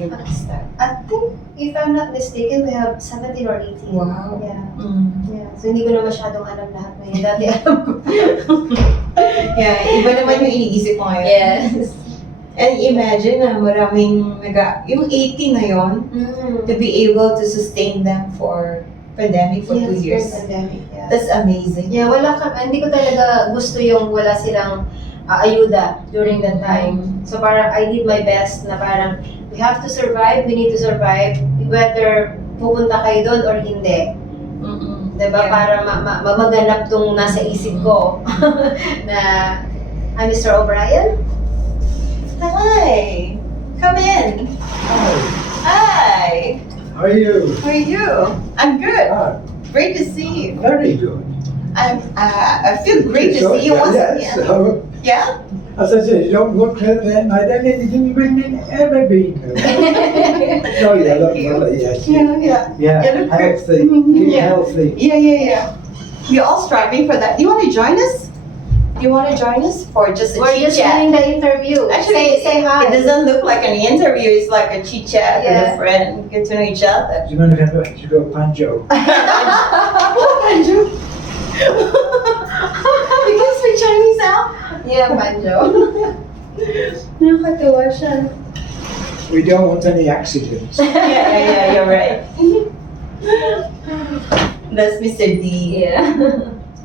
I think, if I'm not mistaken, we have 17 or 18. Wow. Yeah. Yeah. So hindi ko na masyadong alam lahat na yun. Dati alam ko. Iba naman yung iniisip ko ngayon. Yes. And imagine na maraming yung 18 na yon to be able to sustain them for pandemic for 2 years. Pandemic, yeah. That's amazing. Yeah, hindi ko talaga gusto yung wala silang ayuda during that time. So parang I did my best na parang we have to survive, we need to survive whether pupunta kayo doon or hindi. Diba? Yeah. Para maganap tong nasa isip ko na I'm Mr. O'Brien. Hi! Come in! Hi! How are you? How are you? I'm good. Great to see you. Very good. I feel great to see you once Yes, again. so, Yeah? as I said, you don't look that night. I didn't been ever been. Oh yeah, look, you. well, yes. Yeah. Yeah, You look good. healthy. Keep Yeah. healthy. Yeah. We're all striving for that. Do you want to join us? Do you want to join us for just a We're chit just chat? doing the interview. Actually, say hi. It doesn't look like an interview. It's like a chit chat with a Yeah. friend. Get to know each other. Do you mind if I go Panjo? Andrew. You can speak Chinese now? Yeah, Banjo. Nakakatawa siya. We don't want any accidents. Yeah, you're right. That's Mr. D. Yeah.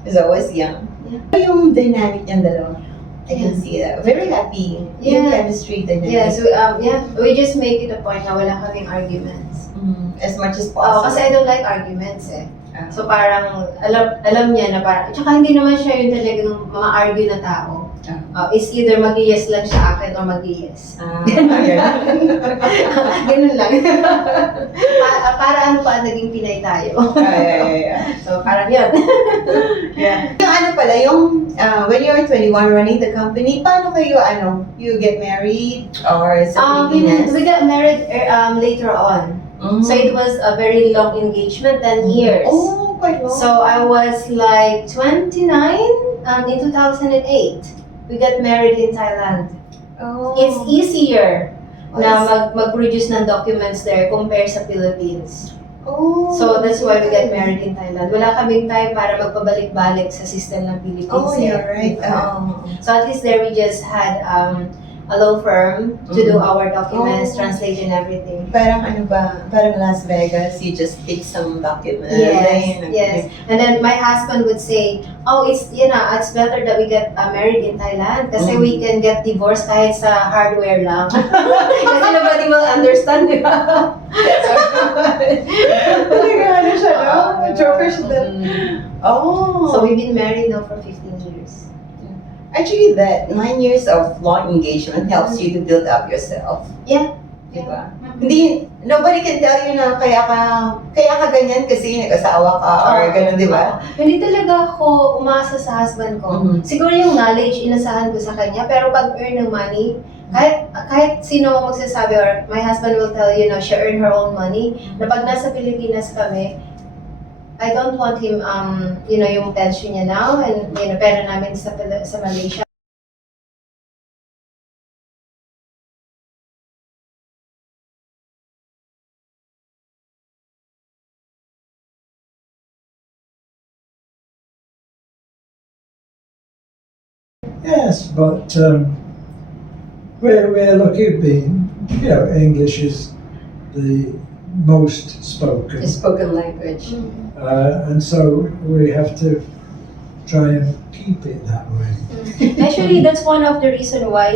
He's always young. Yung dynamic niyang dalawa. I can see that. Very happy. Yung Yeah. chemistry dynamic. Yeah, so we just make it a point na wala kaming arguments. As much as Oo, possible. kasi I don't like arguments eh. So parang alam niya na parang, tsaka hindi naman siya yung talagang ma-argue na tao. It's either mag-yes lang siya akin or mag-yes. Ganun lang. Para ano pa naging Pinay tayo. Yeah. So parang yun. Yeah. Yung ano pala, when you were 21 running the company, paano kayo, you get married or sa Pilipinas? We got married later on. So it was a very long engagement, 10 years. Oh, quite long. So I was like 29 in 2008. We got married in Thailand. Oh. It's easier Oh, na mag-produce ng documents there compared sa Philippines. Oh. So that's why we got married in Thailand. Wala kaming time para magpabalik-balik sa system ng Philippines. Oh, you're right. So at least there we just had a law firm to do our documents, translate and everything. Parang parang Las Vegas, you just take some documents. Yes. And then my husband would say, oh, it's better that we get married in Thailand kasi we can get divorced kahit sa hardware lang. Kasi nobody will understand, di ba? Talaga siya, no? Joker siya din. Oh. So we've been married now for 15 years. Actually, that 9 years of long engagement helps you to build up yourself. Yeah. Diba? Nobody can tell you na kaya ka ganyan kasi nag-asawa ka or ganun, di ba? Hindi talaga ako umasa sa husband ko. Siguro yung knowledge, inasahan ko sa kanya, pero pag earn ng money, kahit sino magsasabi or my husband will tell you, she earn her own money, na pag nasa Pilipinas kami, I don't want him, yung pension niya now, and pera namin sa Malaysia. Yes, but we're lucky being, English is the most spoken. The spoken language. And so we have to try and keep it that way. Actually, that's one of the reason why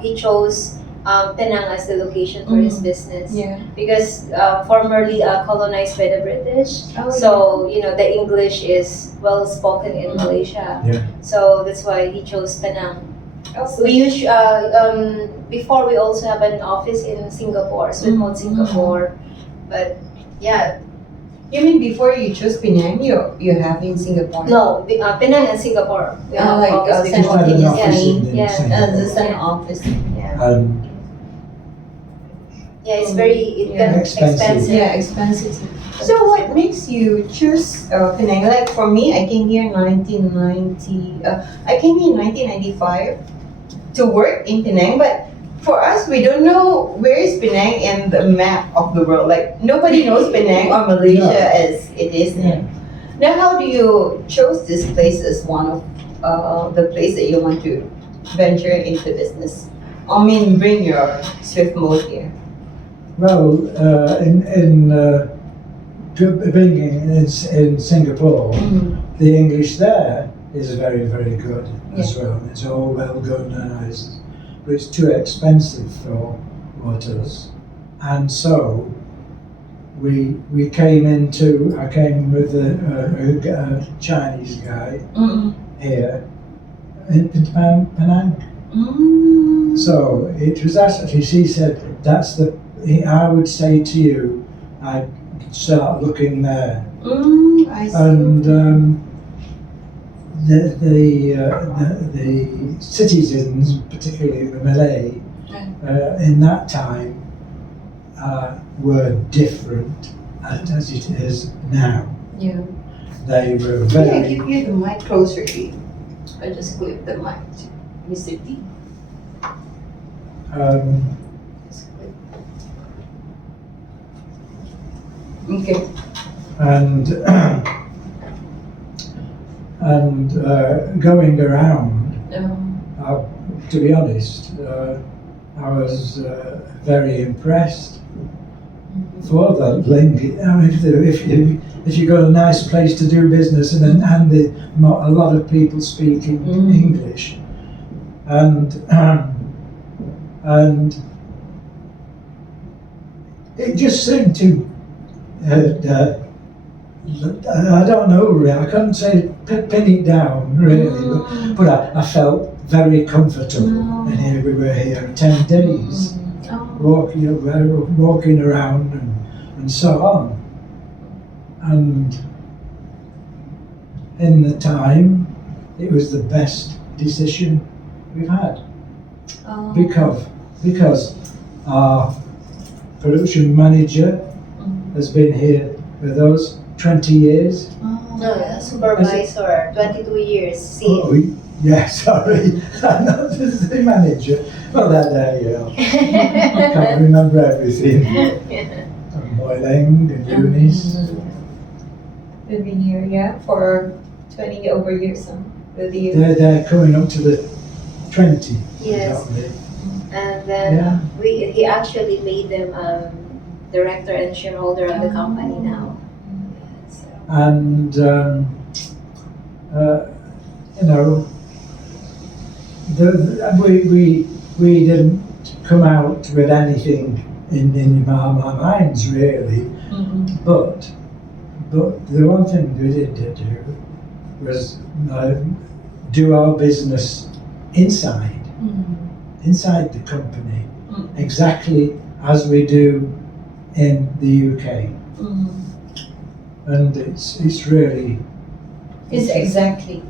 he chose Penang as the location for his business. Yeah. Because formerly colonized by the British, Oh, so the English is well spoken in Malaysia. Yeah. So that's why he chose Penang. Oh, We use before we also have an office in Singapore, Sweetmount, Singapore, but yeah. You mean before you chose Penang, you have in Singapore? No, Penang and Singapore. We have like office central before. had an Yes, office in yeah. Singapore. the same office. Yeah. And Yeah, it's very Yeah. Expensive. Yeah, expensive. So what makes you choose Penang? Like for me, I came here in 1990. I came here in 1995 to work in Penang, but for us, we don't know where is Penang in the map of the world. Like nobody knows Penang or Malaysia No. as it is now. Now, how do you chose this place as one of the place that you want to venture into business? I mean, bring your Swift mode here. well, being in Singapore, the English there is very, very good as well. It's all well organised, but it's too expensive for us. And so I came with a Chinese guy here in Penang. So it was actually, she said, I would say to you, I'd start looking there. I see. And the citizens, particularly the Malay, in that time were different as it is now. Yeah. They were Yeah, very. give you the mic closer to you. I just click the mic to Mr. D. Just click. Okay. And going around, to be honest, I was very impressed for the language. I mean, if you got a nice place to do business and a lot of people speaking English, and it just seemed to. I don't know really, I couldn't say pin it down really, but I felt very comfortable. And here we were here 10 days, walking around and so on. And in the time, it was the best decision we've had. Because our production manager has been here with us 20 years. Supervisor, 22 years. See. Oh, yeah, sorry. Not just the manager. Well, there you are. I can't remember everything. And Moiling and Eunice. We've been here, yeah, for 20 over years now. With you. They're coming up to the 20. Yes. aren't they? And then he actually made them director and shareholder of the company now. So. And we didn't come out with anything in our minds really, but the one thing we did do was do our business inside the company, exactly as we do in the UK. And it's really. It's exactly.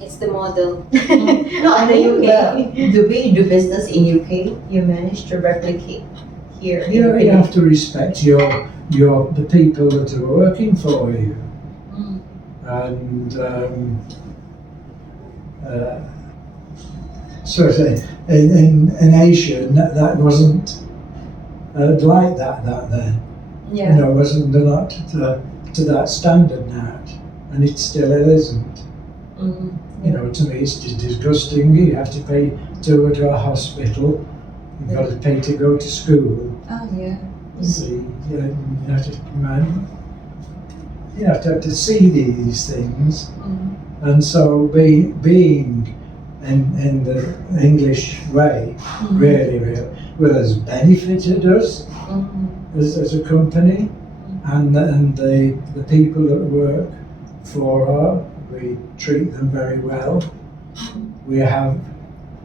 It's the model. No, I think the way you do business in UK, you manage to replicate here. in You Penang. have to respect the people that are working for you. And so in Asia, that wasn't like that then. Yeah. It wasn't not to that standard now, and it still isn't. To me, it's just disgusting. You have to pay to a hospital. You've got to pay to go to school. Oh, yeah. See, you have to see these things, and so being in the English way really has benefited us as a company, and the people that work for us, we treat them very well. We have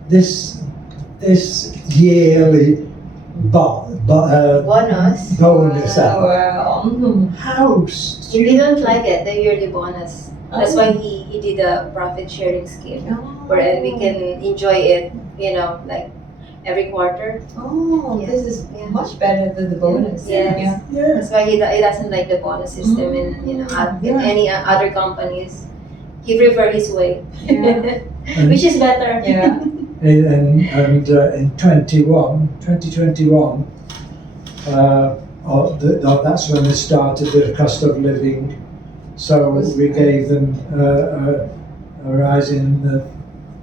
this yearly Bonus. bonus out. Wow. House. He didn't like it, the yearly bonus. That's why he did a profit sharing scheme, wherein we can enjoy it, like every quarter. Oh, Yeah. this is Yeah. much better than the bonus. Yes. Yeah. Yeah. That's why he doesn't like the bonus system in in any other companies. He prefer his way, Yeah. which is better. Yeah. And in 2021, that's when they started the cost of living. So we gave them a rise in the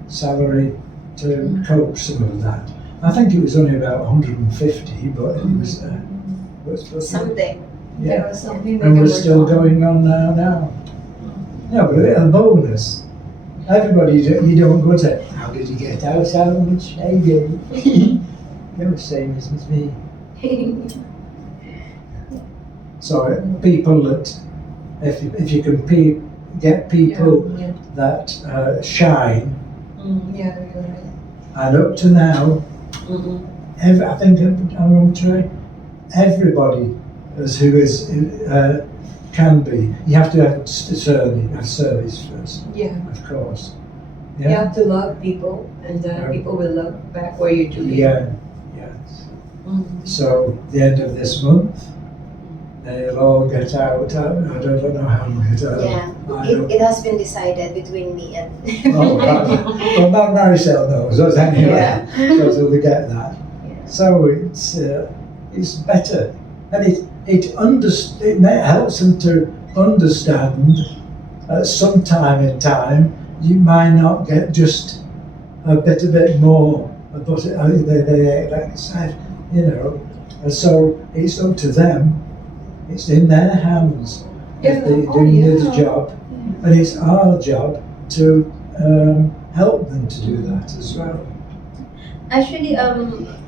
salary to cope some of that. I think it was only about 150, but it was Something. There yeah. was something that And they we're worked still on. going on now. No, but a bonus. Everybody, you don't go to, how did you get out? How much I gave? You're the same as me. So people that, if you can get people Yeah. that shine, Yeah, you're right. and up to now, I think I'm on track. Everybody who is can be. You have to have service first, Yeah. of course. You have to love people, and people will love back what you're doing. Yeah. Yes. Mhm. So the end of this month, they'll all get out. I don't know how long it will. Yeah, it has been decided between me and. Oh, right. Well, Ms Maricel knows us anyway, so we get that. Yeah. So it's better, and it helps them to understand. At some time in time, you might not get just a bit more, but like said, and so it's up to them. It's in their hands if they're doing the job, and it's our job to help them to do that as well. Actually,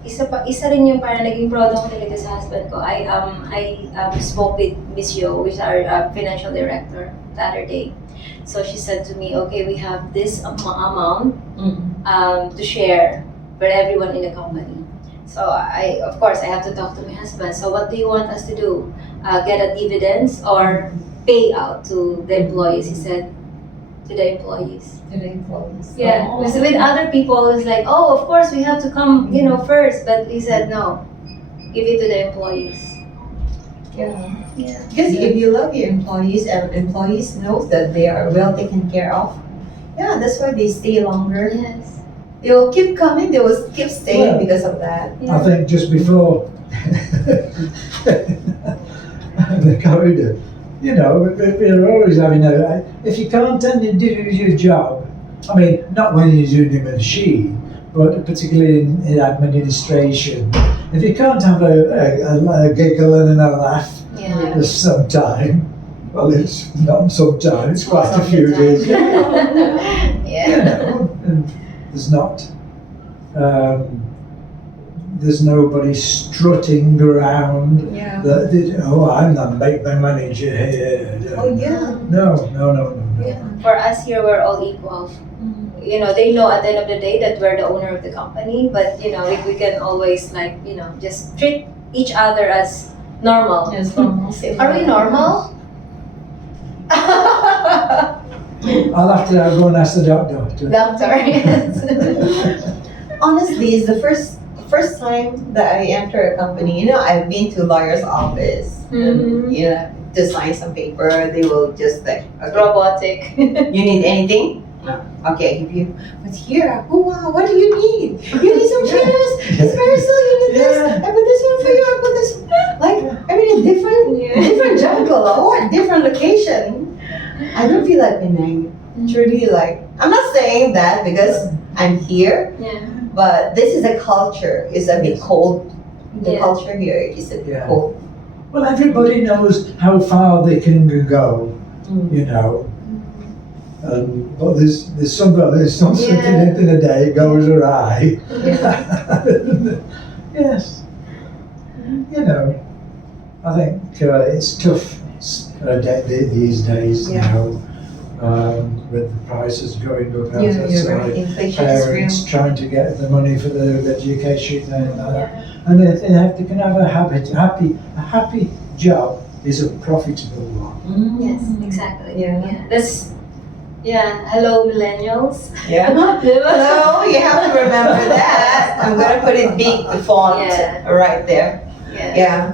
isa rin yung parang naging proud ako talaga sa husband ko. I spoke with Ms Yo, which is our financial director, the other day. So she said to me, okay, we have this amount to share for everyone in the company. So of course, I have to talk to my husband. So what do you want us to do? Get a dividends or pay out to the employees? He said, to the employees. To the employees. Yeah, Oh. because with other people, it's like, oh, of course we have to come, first. But he said, no, give it to the employees. Yeah. Yeah. Because if you love your employees and employees know that they are well taken care of, yeah, that's why they stay longer. Yes. They will keep coming, they will keep staying Yeah. because of that. I think just before the corridor, we're always having if you can't do your job, I mean, not when you're doing a machine, but particularly in administration, if you can't have a giggle and a laugh Yeah. sometime, well, it's not sometimes, it's quite a few days. Yeah. And there's nobody strutting around Yeah. that, I'm the manager here. Oh, yeah. No. Yeah. For us here, we're all equal. They know at the end of the day that we're the owner of the company, but we can always just treat each other as normal. Yes, normal. Are we normal? I'll have to go and ask the doctor. Doctor, yes. Honestly, it's the first time that I enter a company. I've been to lawyer's office, and, to sign some paper. They will just like, okay, Robotic. you need anything? No. Okay, I give you. But here, what do you need? You need some chairs. It's very silly. You need this. Yeah. I put this one for you. I put this. Different jungle or different location. I don't feel like Penang. Truly, I'm not saying that because I'm here, Yeah. But this is a culture. It's a bit cold. The Yeah. culture here is a bit Yeah. cold. Well, everybody knows how far they can go, you know. But there's something Yeah. in a day goes awry. Yes. You know, I think it's tough these days Yeah. now, with the prices going up You're outside. right. Inflation is real. Parents trying to get the money for their education and that. And if they can have a happy job is a profitable one. Yes, exactly. Yeah. That's hello millennials. Yeah. Hello, you have to remember that. I'm gonna put it big, the font, Yeah. right there. Yeah.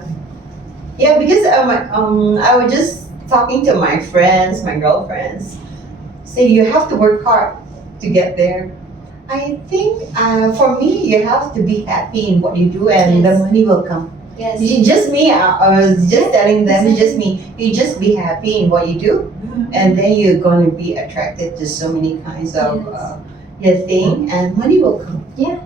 Yeah, because I was just talking to my friends, my girlfriends. Say you have to work hard to get there. I think for me, you have to be happy in what you do, and the Yes. money will come. Yes. It's just me. I was just telling them, it's just me. You just be happy in what you do, and then you're gonna be attracted to so many kinds of thing, and money will come. Yeah.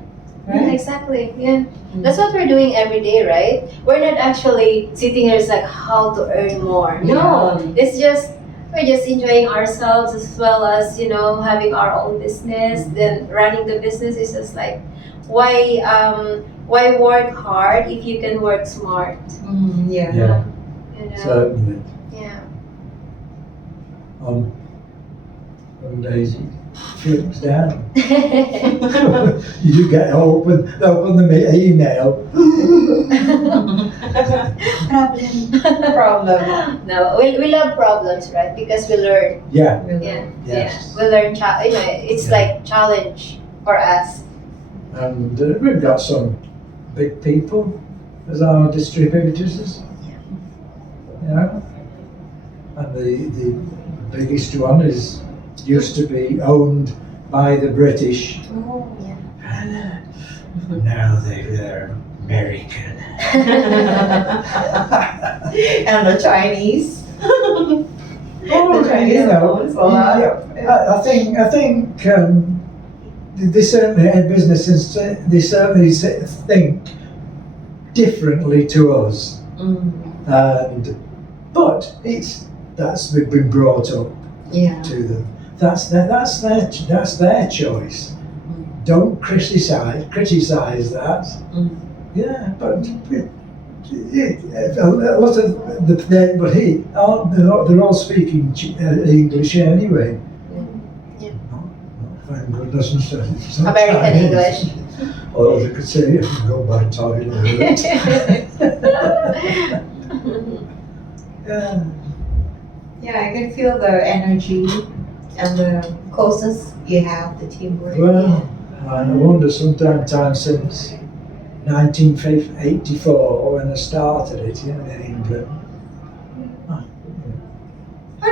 Right? Yeah, exactly. Yeah. That's what we're doing every day, right? We're not actually sitting here like how to earn more. No. It's just we're just enjoying ourselves as well as, having our own business. Then running the business is just like why work hard if you can work smart? Yeah. Yeah, You know? certainly. Yeah. Some days it flips down. You get open the email. Problem. No, we love problems, right? Because we learn. Yeah, Yeah. yes. We learn. It's Yeah. like challenge for us. And we've got some big people as our distributors. You know, and the biggest one used to be owned by the British. Oh, yeah. And now they're American. And the Chinese. Oh, The Chinese you know, owns a lot of it. I think they certainly had businesses. They certainly think differently to us, but that's been brought up Yeah. to them. That's their choice. Don't criticize that. Yeah, but a lot of they're all speaking English anyway. Yeah. Thank goodness. It's not American Chinese. English. Or they could say, you can go by toilet. Yeah. Yeah, I can feel the energy and the closeness you have, the teamwork. Well, I wonder sometime since 1984 when I started it in England. How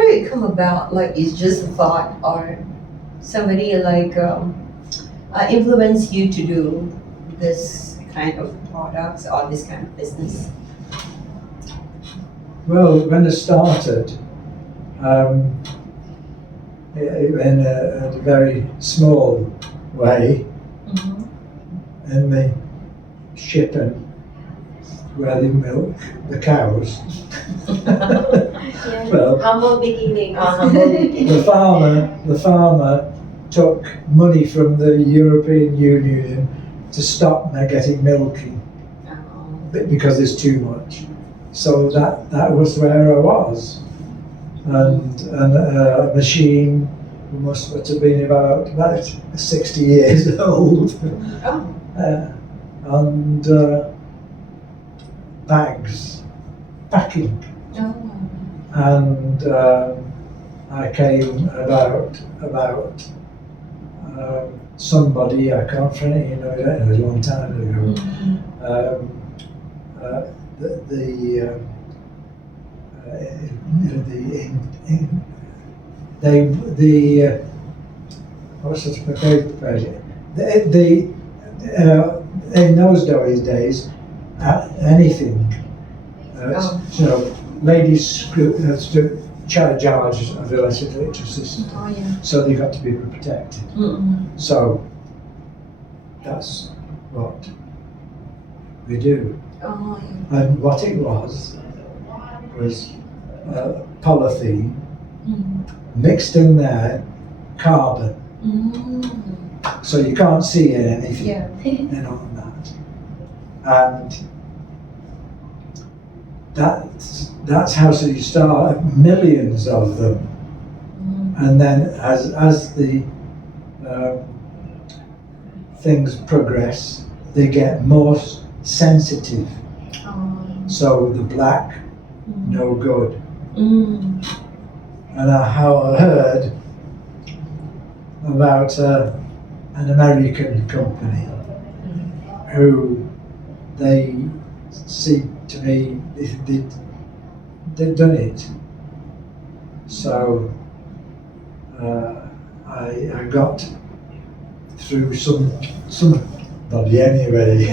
did it come about? Like, it's just a thought, or somebody influenced you to do this kind of products or this kind of business? Well, when I started, in a very small way, in the shipping where they milk the cows. Well, Humble beginnings. the farmer took money from the European Union to stop me getting milking because there's too much. So that was where I was, and a machine must have been about 60 years old, and bags, packing. And I came about somebody, I can't find it, a long time ago. What's it? In those days, anything. Ladies charge of electricity, so they got to be protected. So that's what we do. Oh, And what it was polythene mixed in there, carbon. So you can't see anything yeah. on that. And that's how so you start millions of them. And then as the things progress, they get more sensitive. So the black, no good. And how I heard about an American company who they seem to me they'd done it. So I got through somebody anyway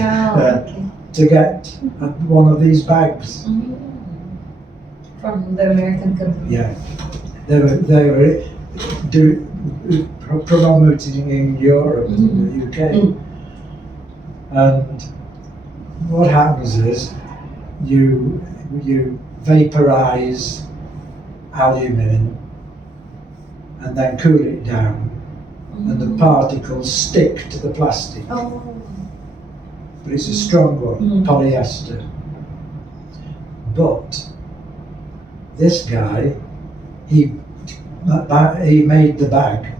to get one of these bags. From the American company. Yeah, they were promoting in Europe and the UK. And what happens is you vaporize aluminium and then cool it down, and the particles stick to the plastic. But it's a strong one, polyester. But this guy, he made the bag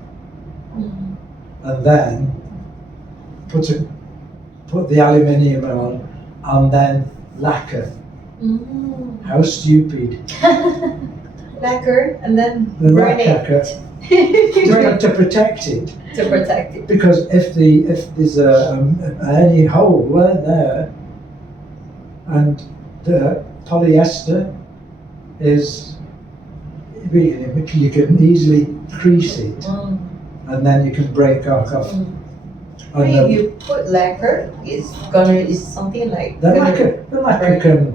and then put the aluminium on and then lacquer. How stupid. Lacquer and then The burn lacquer it. to protect it. To protect it. Because if there's any hole there and the polyester is, you can easily crease it and then you can break off. If you put lacquer, it's something like The lacquer can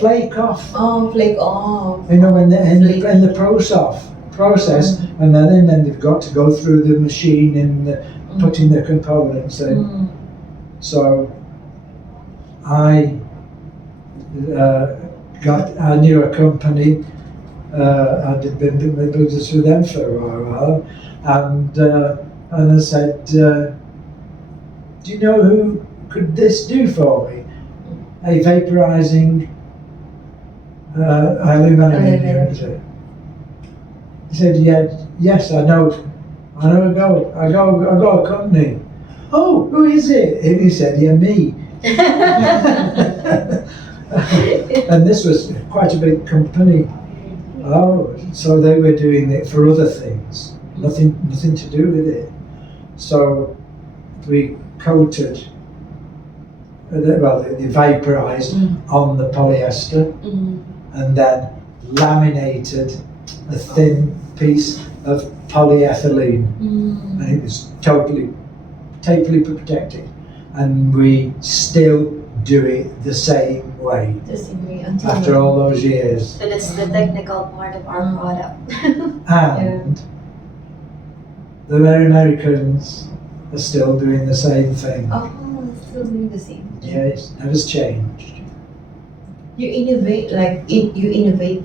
flake off. Oh, flake off. In the process, and then they've got to go through the machine and putting the components in. So I knew a company. I'd been in business with them for a while, and I said, "Do you know who could this do for me? A vaporizing aluminium." He said, "Yes, I know. I got a company." "Oh, who is it?" And he said, "Yeah, me." And this was quite a big company. Oh, so they were doing it for other things, nothing to do with it. So we coated, they vaporized on the polyester and then laminated a thin piece of polyethylene, and it was totally protected. And we still do it the same way after all those years. So that's the technical part of our product. And the Americans are still doing the same thing. Oh, still doing the same. Yeah, it's never changed. You innovate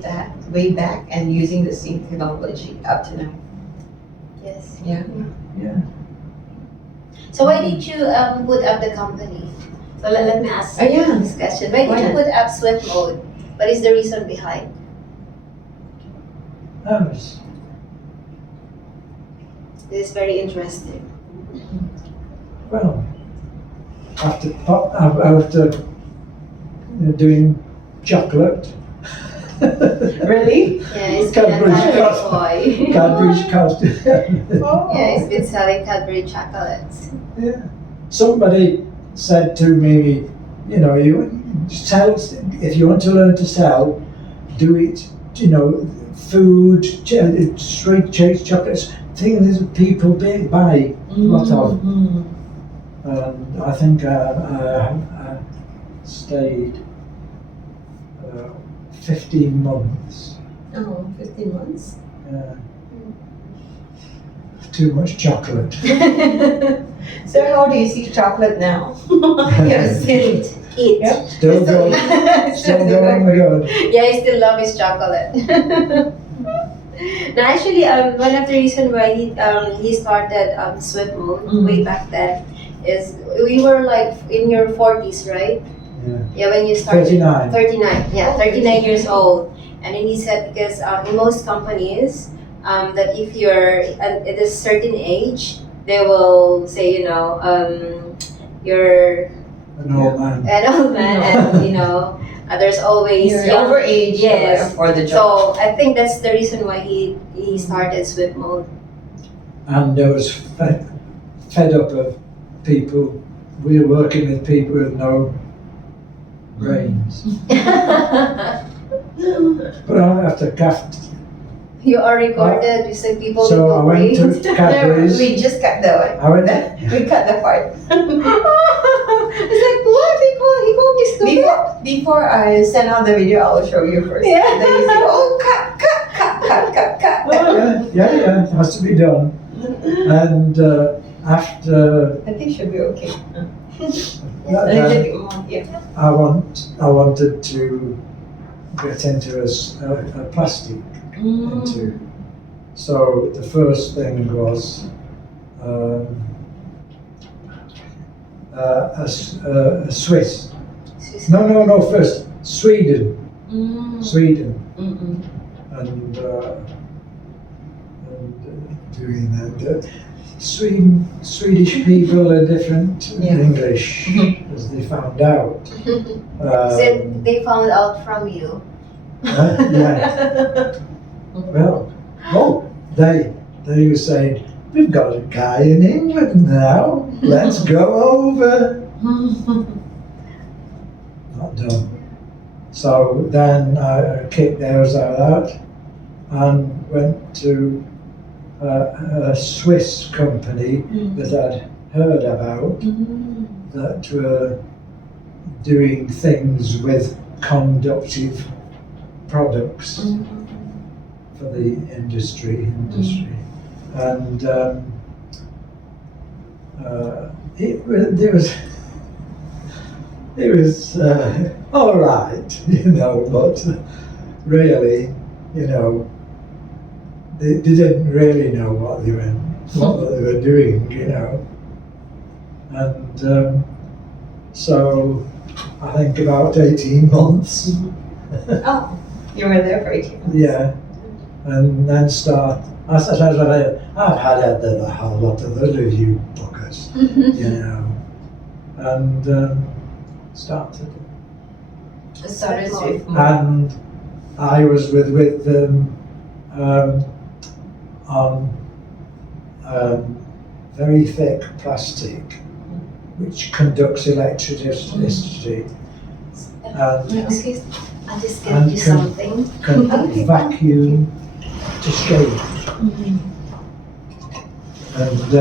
that way back and using the same technology up to now. Yes. Yeah. Yeah. So why did you put up the company? So let me ask this question. Why did you put up Sweat Mode? What is the reason behind? This is very interesting. Well, after doing chocolate. Really? Yeah, he's been a Cadbury boy. Cadbury's cost. Yeah, he's been selling Cadbury chocolates. Yeah. Somebody said to me, you sell, if you want to learn to sell, do it, food, straight chocolates, things that people buy a lot of. And I think I stayed 15 months. Oh, 15 months? too much chocolate. So how do you see chocolate now? Yes. Eat. Yeah. Still going, still going good. Yeah, he still loves his chocolate. Now, actually, one of the reasons why he started Swift Mode way back then is we were like in your 40s, right? Yeah. Yeah, when you started. 39. 39. Yeah, 39 years old. And then he said because in most companies, that if you're at a certain age, they will say, you're An old man. an old man, and there's always You're young. overage Yes. for the job. So I think that's the reason why he started Swift Mode. And I was fed up of people. We were working with people with no brains. But after You are recorded. You said people so I with no went brains. to Cadbury's. We just cut the I went we cut the part. It's like what he called me stupid. Before I send out the video, I will show you first. Yeah. Then you say, oh, cut. Yeah, it has to be done. And after I think should be okay. that, A little bit more, yeah. I wanted to get into a plastic. Into. So the first thing was a Swiss. No, first Sweden. Sweden. And doing that. Swedish people are different in Yeah. English, as they found out. Said they found out from you. Yeah. Well, they were saying, we've got a guy in England now. Let's go over. Not done. So then I kicked theirs out and went to a Swiss company that I'd heard about that were doing things with conductive products for the industry. And it was all right, but really, they didn't really know what they were doing, And so I think about 18 months. Oh, you were there for 18 months. Yeah, and then I've had a whole lot of the review bookers, and started. Started Swift Mode. And I was with them on very thick plastic, which conducts electricity. Excuse me, I'll just get And you something. Can vacuum to shape. And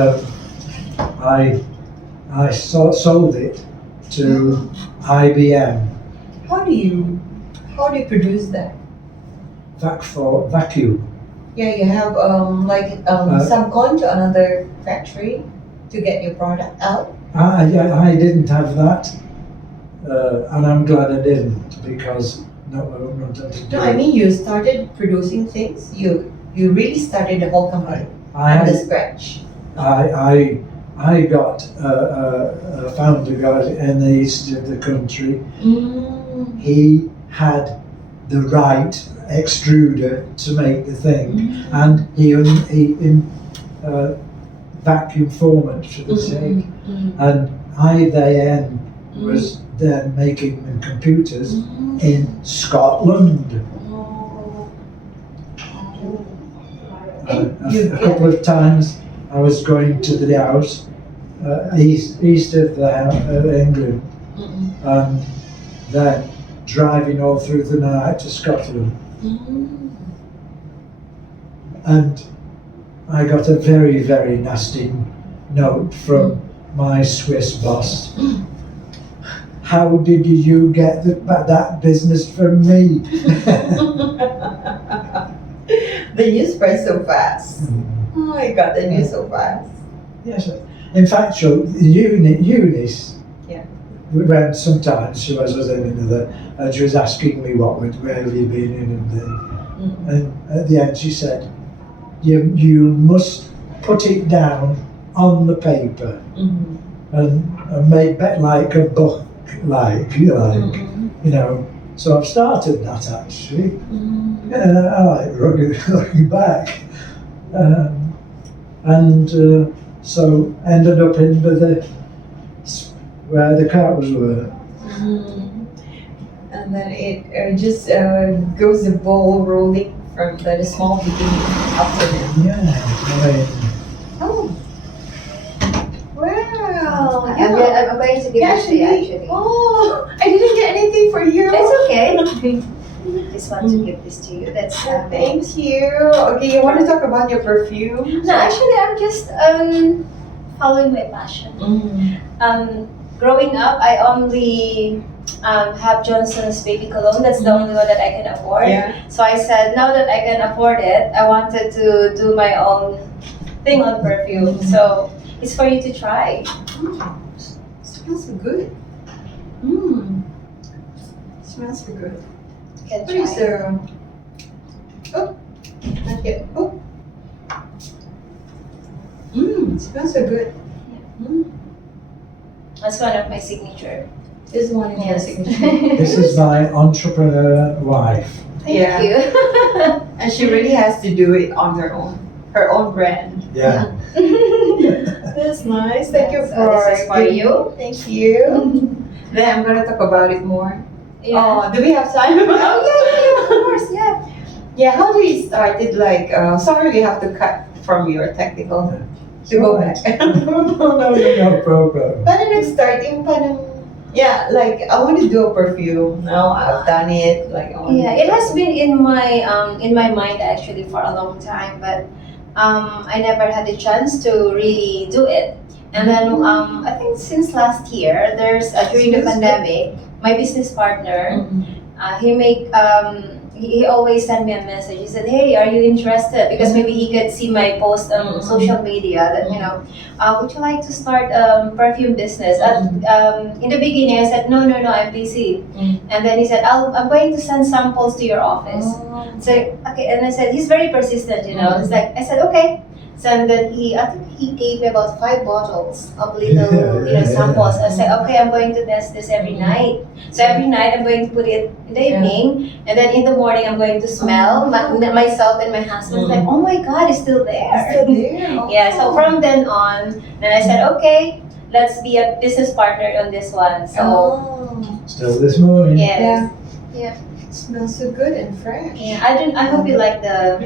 I sold it to IBM. How do you produce that? Vacuum. Yeah, you have subcon to another factory to get your product out. I didn't have that, and I'm glad I didn't, because not to do. No, I mean you started producing things. You really started the whole company I from the had scratch. I got found a guy in the east of the country. He had the right extruder to make the thing, and he vacuum formed for the sake. And IBM was then making the computers in Scotland. A couple of times I was going to the house east of England, and then driving all through the night to Scotland. And I got a very, very nasty note from my Swiss boss. How did you get that business from me? The news spread so fast. Oh my God, that news so fast. Yes. In fact, Eunice, Yeah. when sometimes she was with another, and she was asking me where have you been in, and at the end she said, you must put it down on the paper and make that like a book, you know. So I've started that actually, and I like looking back, and so ended up in where the cows were. And then it just goes the ball rolling from the small beginning up to now. Yeah, Oh. Wow. I'm going to give this to you actually. Oh, I didn't get anything for you. It's okay. Just want to give this to you. That's Thank you. Okay, you want to talk about your perfume? No, actually, I'm just following my passion. Growing up, I only have Johnson's baby cologne. That's the only one that I can afford. Yeah. So I said, now that I can afford it, I wanted to do my own thing on perfume. So it's for you to try. Smells so good. Smells so good. You can What try. is the? Oh, not yet. Oh. Smells so good. That's one of my signature. This one is your Yes. signature. this is my entrepreneur wife. Thank Yeah. you. And she really has to do it on her own brand. Yeah. That's nice. Thank you So for this is for you. Thank you. Then I'm gonna talk about it more. Yeah. Oh, do we have time? Oh yeah, of course, yeah. Yeah, how do you start it? Like, sorry, we have to cut from your technical to go back. no problem. Paano nag-start yung parang, yeah, like, I want to do a perfume. Now I've done it. Like, I want Yeah, it has been in my mind actually for a long time, but I never had the chance to really do it. And then I think since last year, there's during the pandemic, my business partner, he always sent me a message. He said, "Hey, are you interested?" Because maybe he could see my post on social media that would you like to start a perfume business? In the beginning, I said, no, I'm busy. And then he said, I'm going to send samples to your office. So okay, and I said he's very persistent. It's like I said okay. So and then I think he gave me about 5 bottles of little samples. I said okay, I'm going to test this every night. So every night I'm going to put it in the evening, and then in the morning I'm going to smell myself and my husband's like, oh my God, it's still there. It's still there. Yeah. So from then on, then I said okay, let's be a business partner on this one. So Still this morning. yes. Yeah. It smells so good and fresh. Yeah, I hope you like the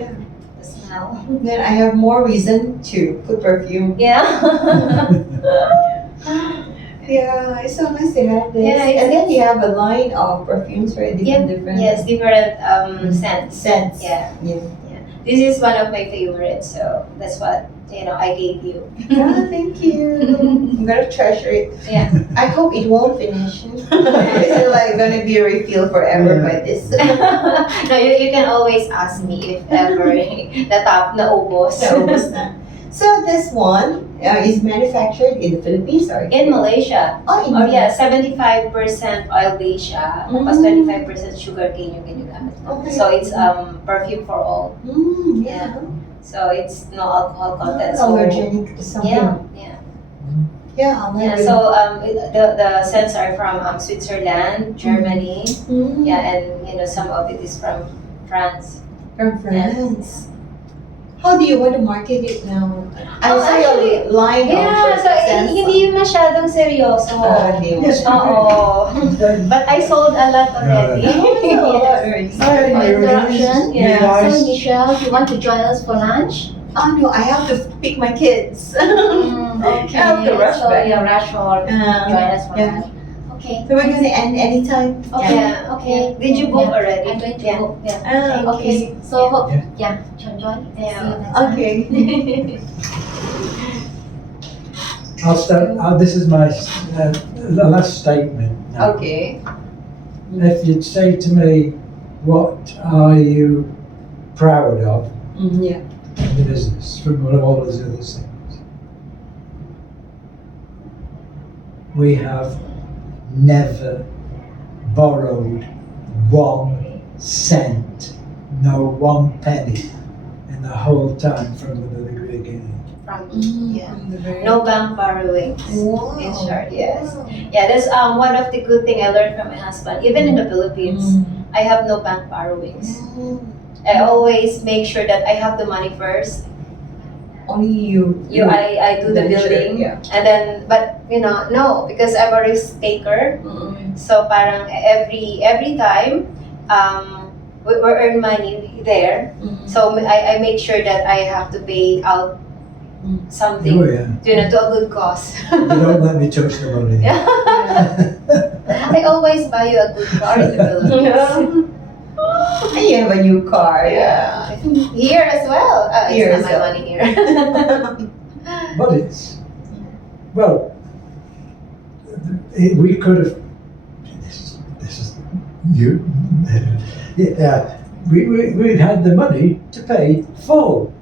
smell. Then I have more reason to put perfume. Yeah. Yeah, it's so nice to have this. Yeah, and then you have a line of perfumes, right? Different Yes, different scents. scents. Yeah. Yeah. This is one of my favorites, so that's what I gave you. Ah, thank you. I'm gonna treasure it. Yeah. I hope it won't finish. It's like gonna be a refill forever by this. No, you can always ask me if ever naubos. Naubos na. So this one is manufactured in the Philippines or In Malaysia. Oh, in Oh yeah, 75% oil-based siya, tapos 25% sugarcane yung ginagamit. Okay. So it's perfume for all. Yeah. So it's no alcohol content. So Allergenic to something. yeah. Yeah, Yeah, so the scents are from Switzerland, Germany, and some of it is from France. From France. How do you want to market it now? I Oh, saw actually, your line Yeah, of so scents. hindi masyadong seryoso. Hindi mo. Yes, Oo. But I sold a lot already. Sorry for interruption. Yeah. So Michelle, you want to join us for lunch? Oh no, I have to pick my kids. Okay. I have to rush so back. you rush for join us for yeah. lunch. Okay. So we're gonna end anytime. Yeah. Okay. Did you book already? I'm going to Yeah. book. Yeah. Ah, Okay. So hope Yeah. enjoy. Yeah. See you next time. Okay. I'll start. This is my the last statement. Now. Okay. If you'd say to me, what are you proud of? Yeah. in the business from all those other things. We have never borrowed 1 cent, no 1 penny, in the whole time from the very beginning. Yeah. No bank borrowings. Wow. In short, yes. Yeah, that's one of the good thing I learned from my husband. Even in the Philippines, I have no bank borrowings. I always make sure that I have the money first. Only you. I do the building, Yeah. and then but no, because I'm a risk taker. So parang every time we earn money there. So I make sure that I have to pay out something Oh yeah. to a good cause. You don't let me touch the money. I always buy you a good car in the Philippines. And you have a new car. Yeah. Here as well. Here It's as not my well. money here. But it's, well, we could have, this is you, yeah, we had the money to pay full.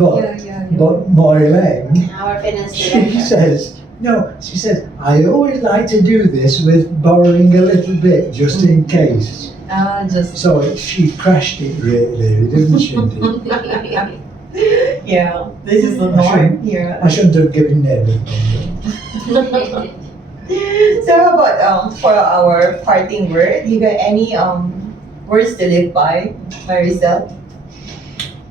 But, but Moylene, Our finance she director. says, I always like to do this with borrowing a little bit just in case. Just So she crashed it really, didn't she? yeah. This is the I shouldn't- norm here. I shouldn't have given everything. So how about for our parting word? You got any words to live by, Maricel?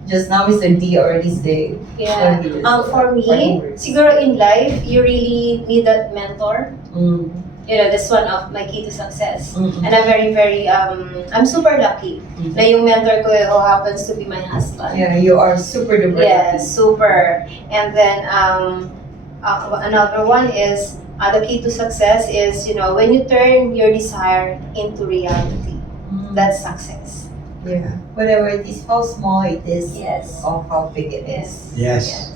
Just now, Mr. D already said. Yeah. For me, siguro in life, you really need that mentor. That's one of my key to success. And I'm very, very, I'm super lucky na yung mentor ko who happens to be my husband. Yeah, you are super duper. Yeah, super. And then another one is the key to success is when you turn your desire into reality. That's success. Yeah. Whatever it is, how small it is, Yes. or how big it is. Yes.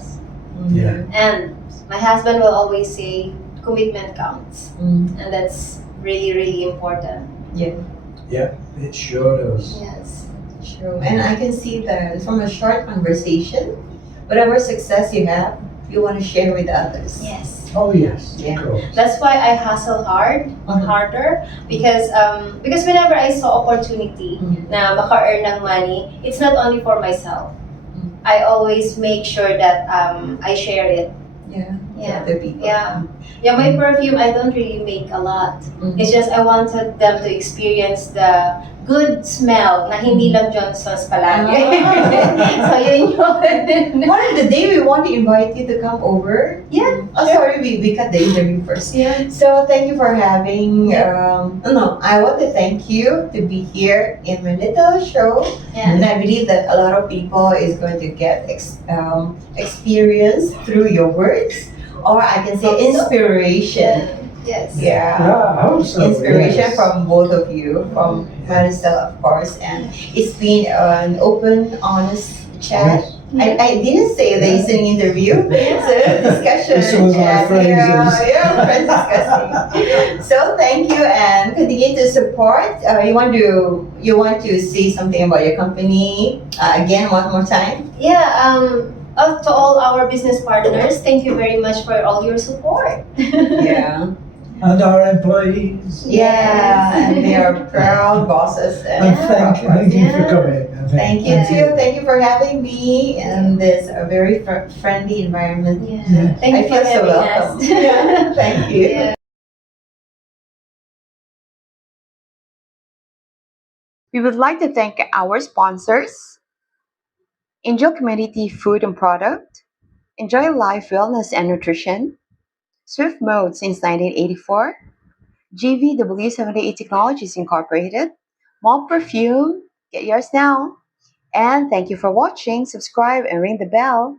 Yeah. And my husband will always say, commitment counts. And that's really, really important. Yeah. It sure does. Yes. True. And I can see that from a short conversation, whatever success you have, you want to share with others. Yes. Oh yes, Yeah. of course. That's why I hustle hard, harder, because whenever I saw opportunity na maka-earn ng money, it's not only for myself. I always make sure that I share it. Yeah. The people. Yeah, my perfume, I don't really make a lot. It's just I wanted them to experience the good smell na hindi lang Johnson's palagi. So yun yun. One of the day we want to invite you to come over. Yeah. Oh, sorry, we cut the interview first. Yeah. So thank you for having. I want to thank you to be here in my little show, Yeah. and I believe that a lot of people is going to get experience through your words, or I can say Hope so. inspiration. Yes. Yeah. Yeah, I hope so. Inspiration yes. from both of you, from Maricel, of course, and it's been an open, honest chat. Yes. I didn't say the listening interview. It's a discussion. This was our chat. phrases. Yeah, friends discussing. So thank you and continue to support. You want to say something about your company again one more time? Yeah. To all our business partners, thank you very much for all your support. Yeah. And our employees. Yeah, and they are proud bosses. And And thank you for Yeah. coming. And thank you too. Thank you for having me in this very friendly environment. Yeah. Thank I you feel for so having welcome. us. Yeah, thank you. Yeah. We would like to thank our sponsors, Angel Community Food and Product, Enjoy Life Wellness and Nutrition, Swift Mode since 1984, GVW78 Technologies Incorporated, Mall Perfume, get yours now. And thank you for watching. Subscribe and ring the bell.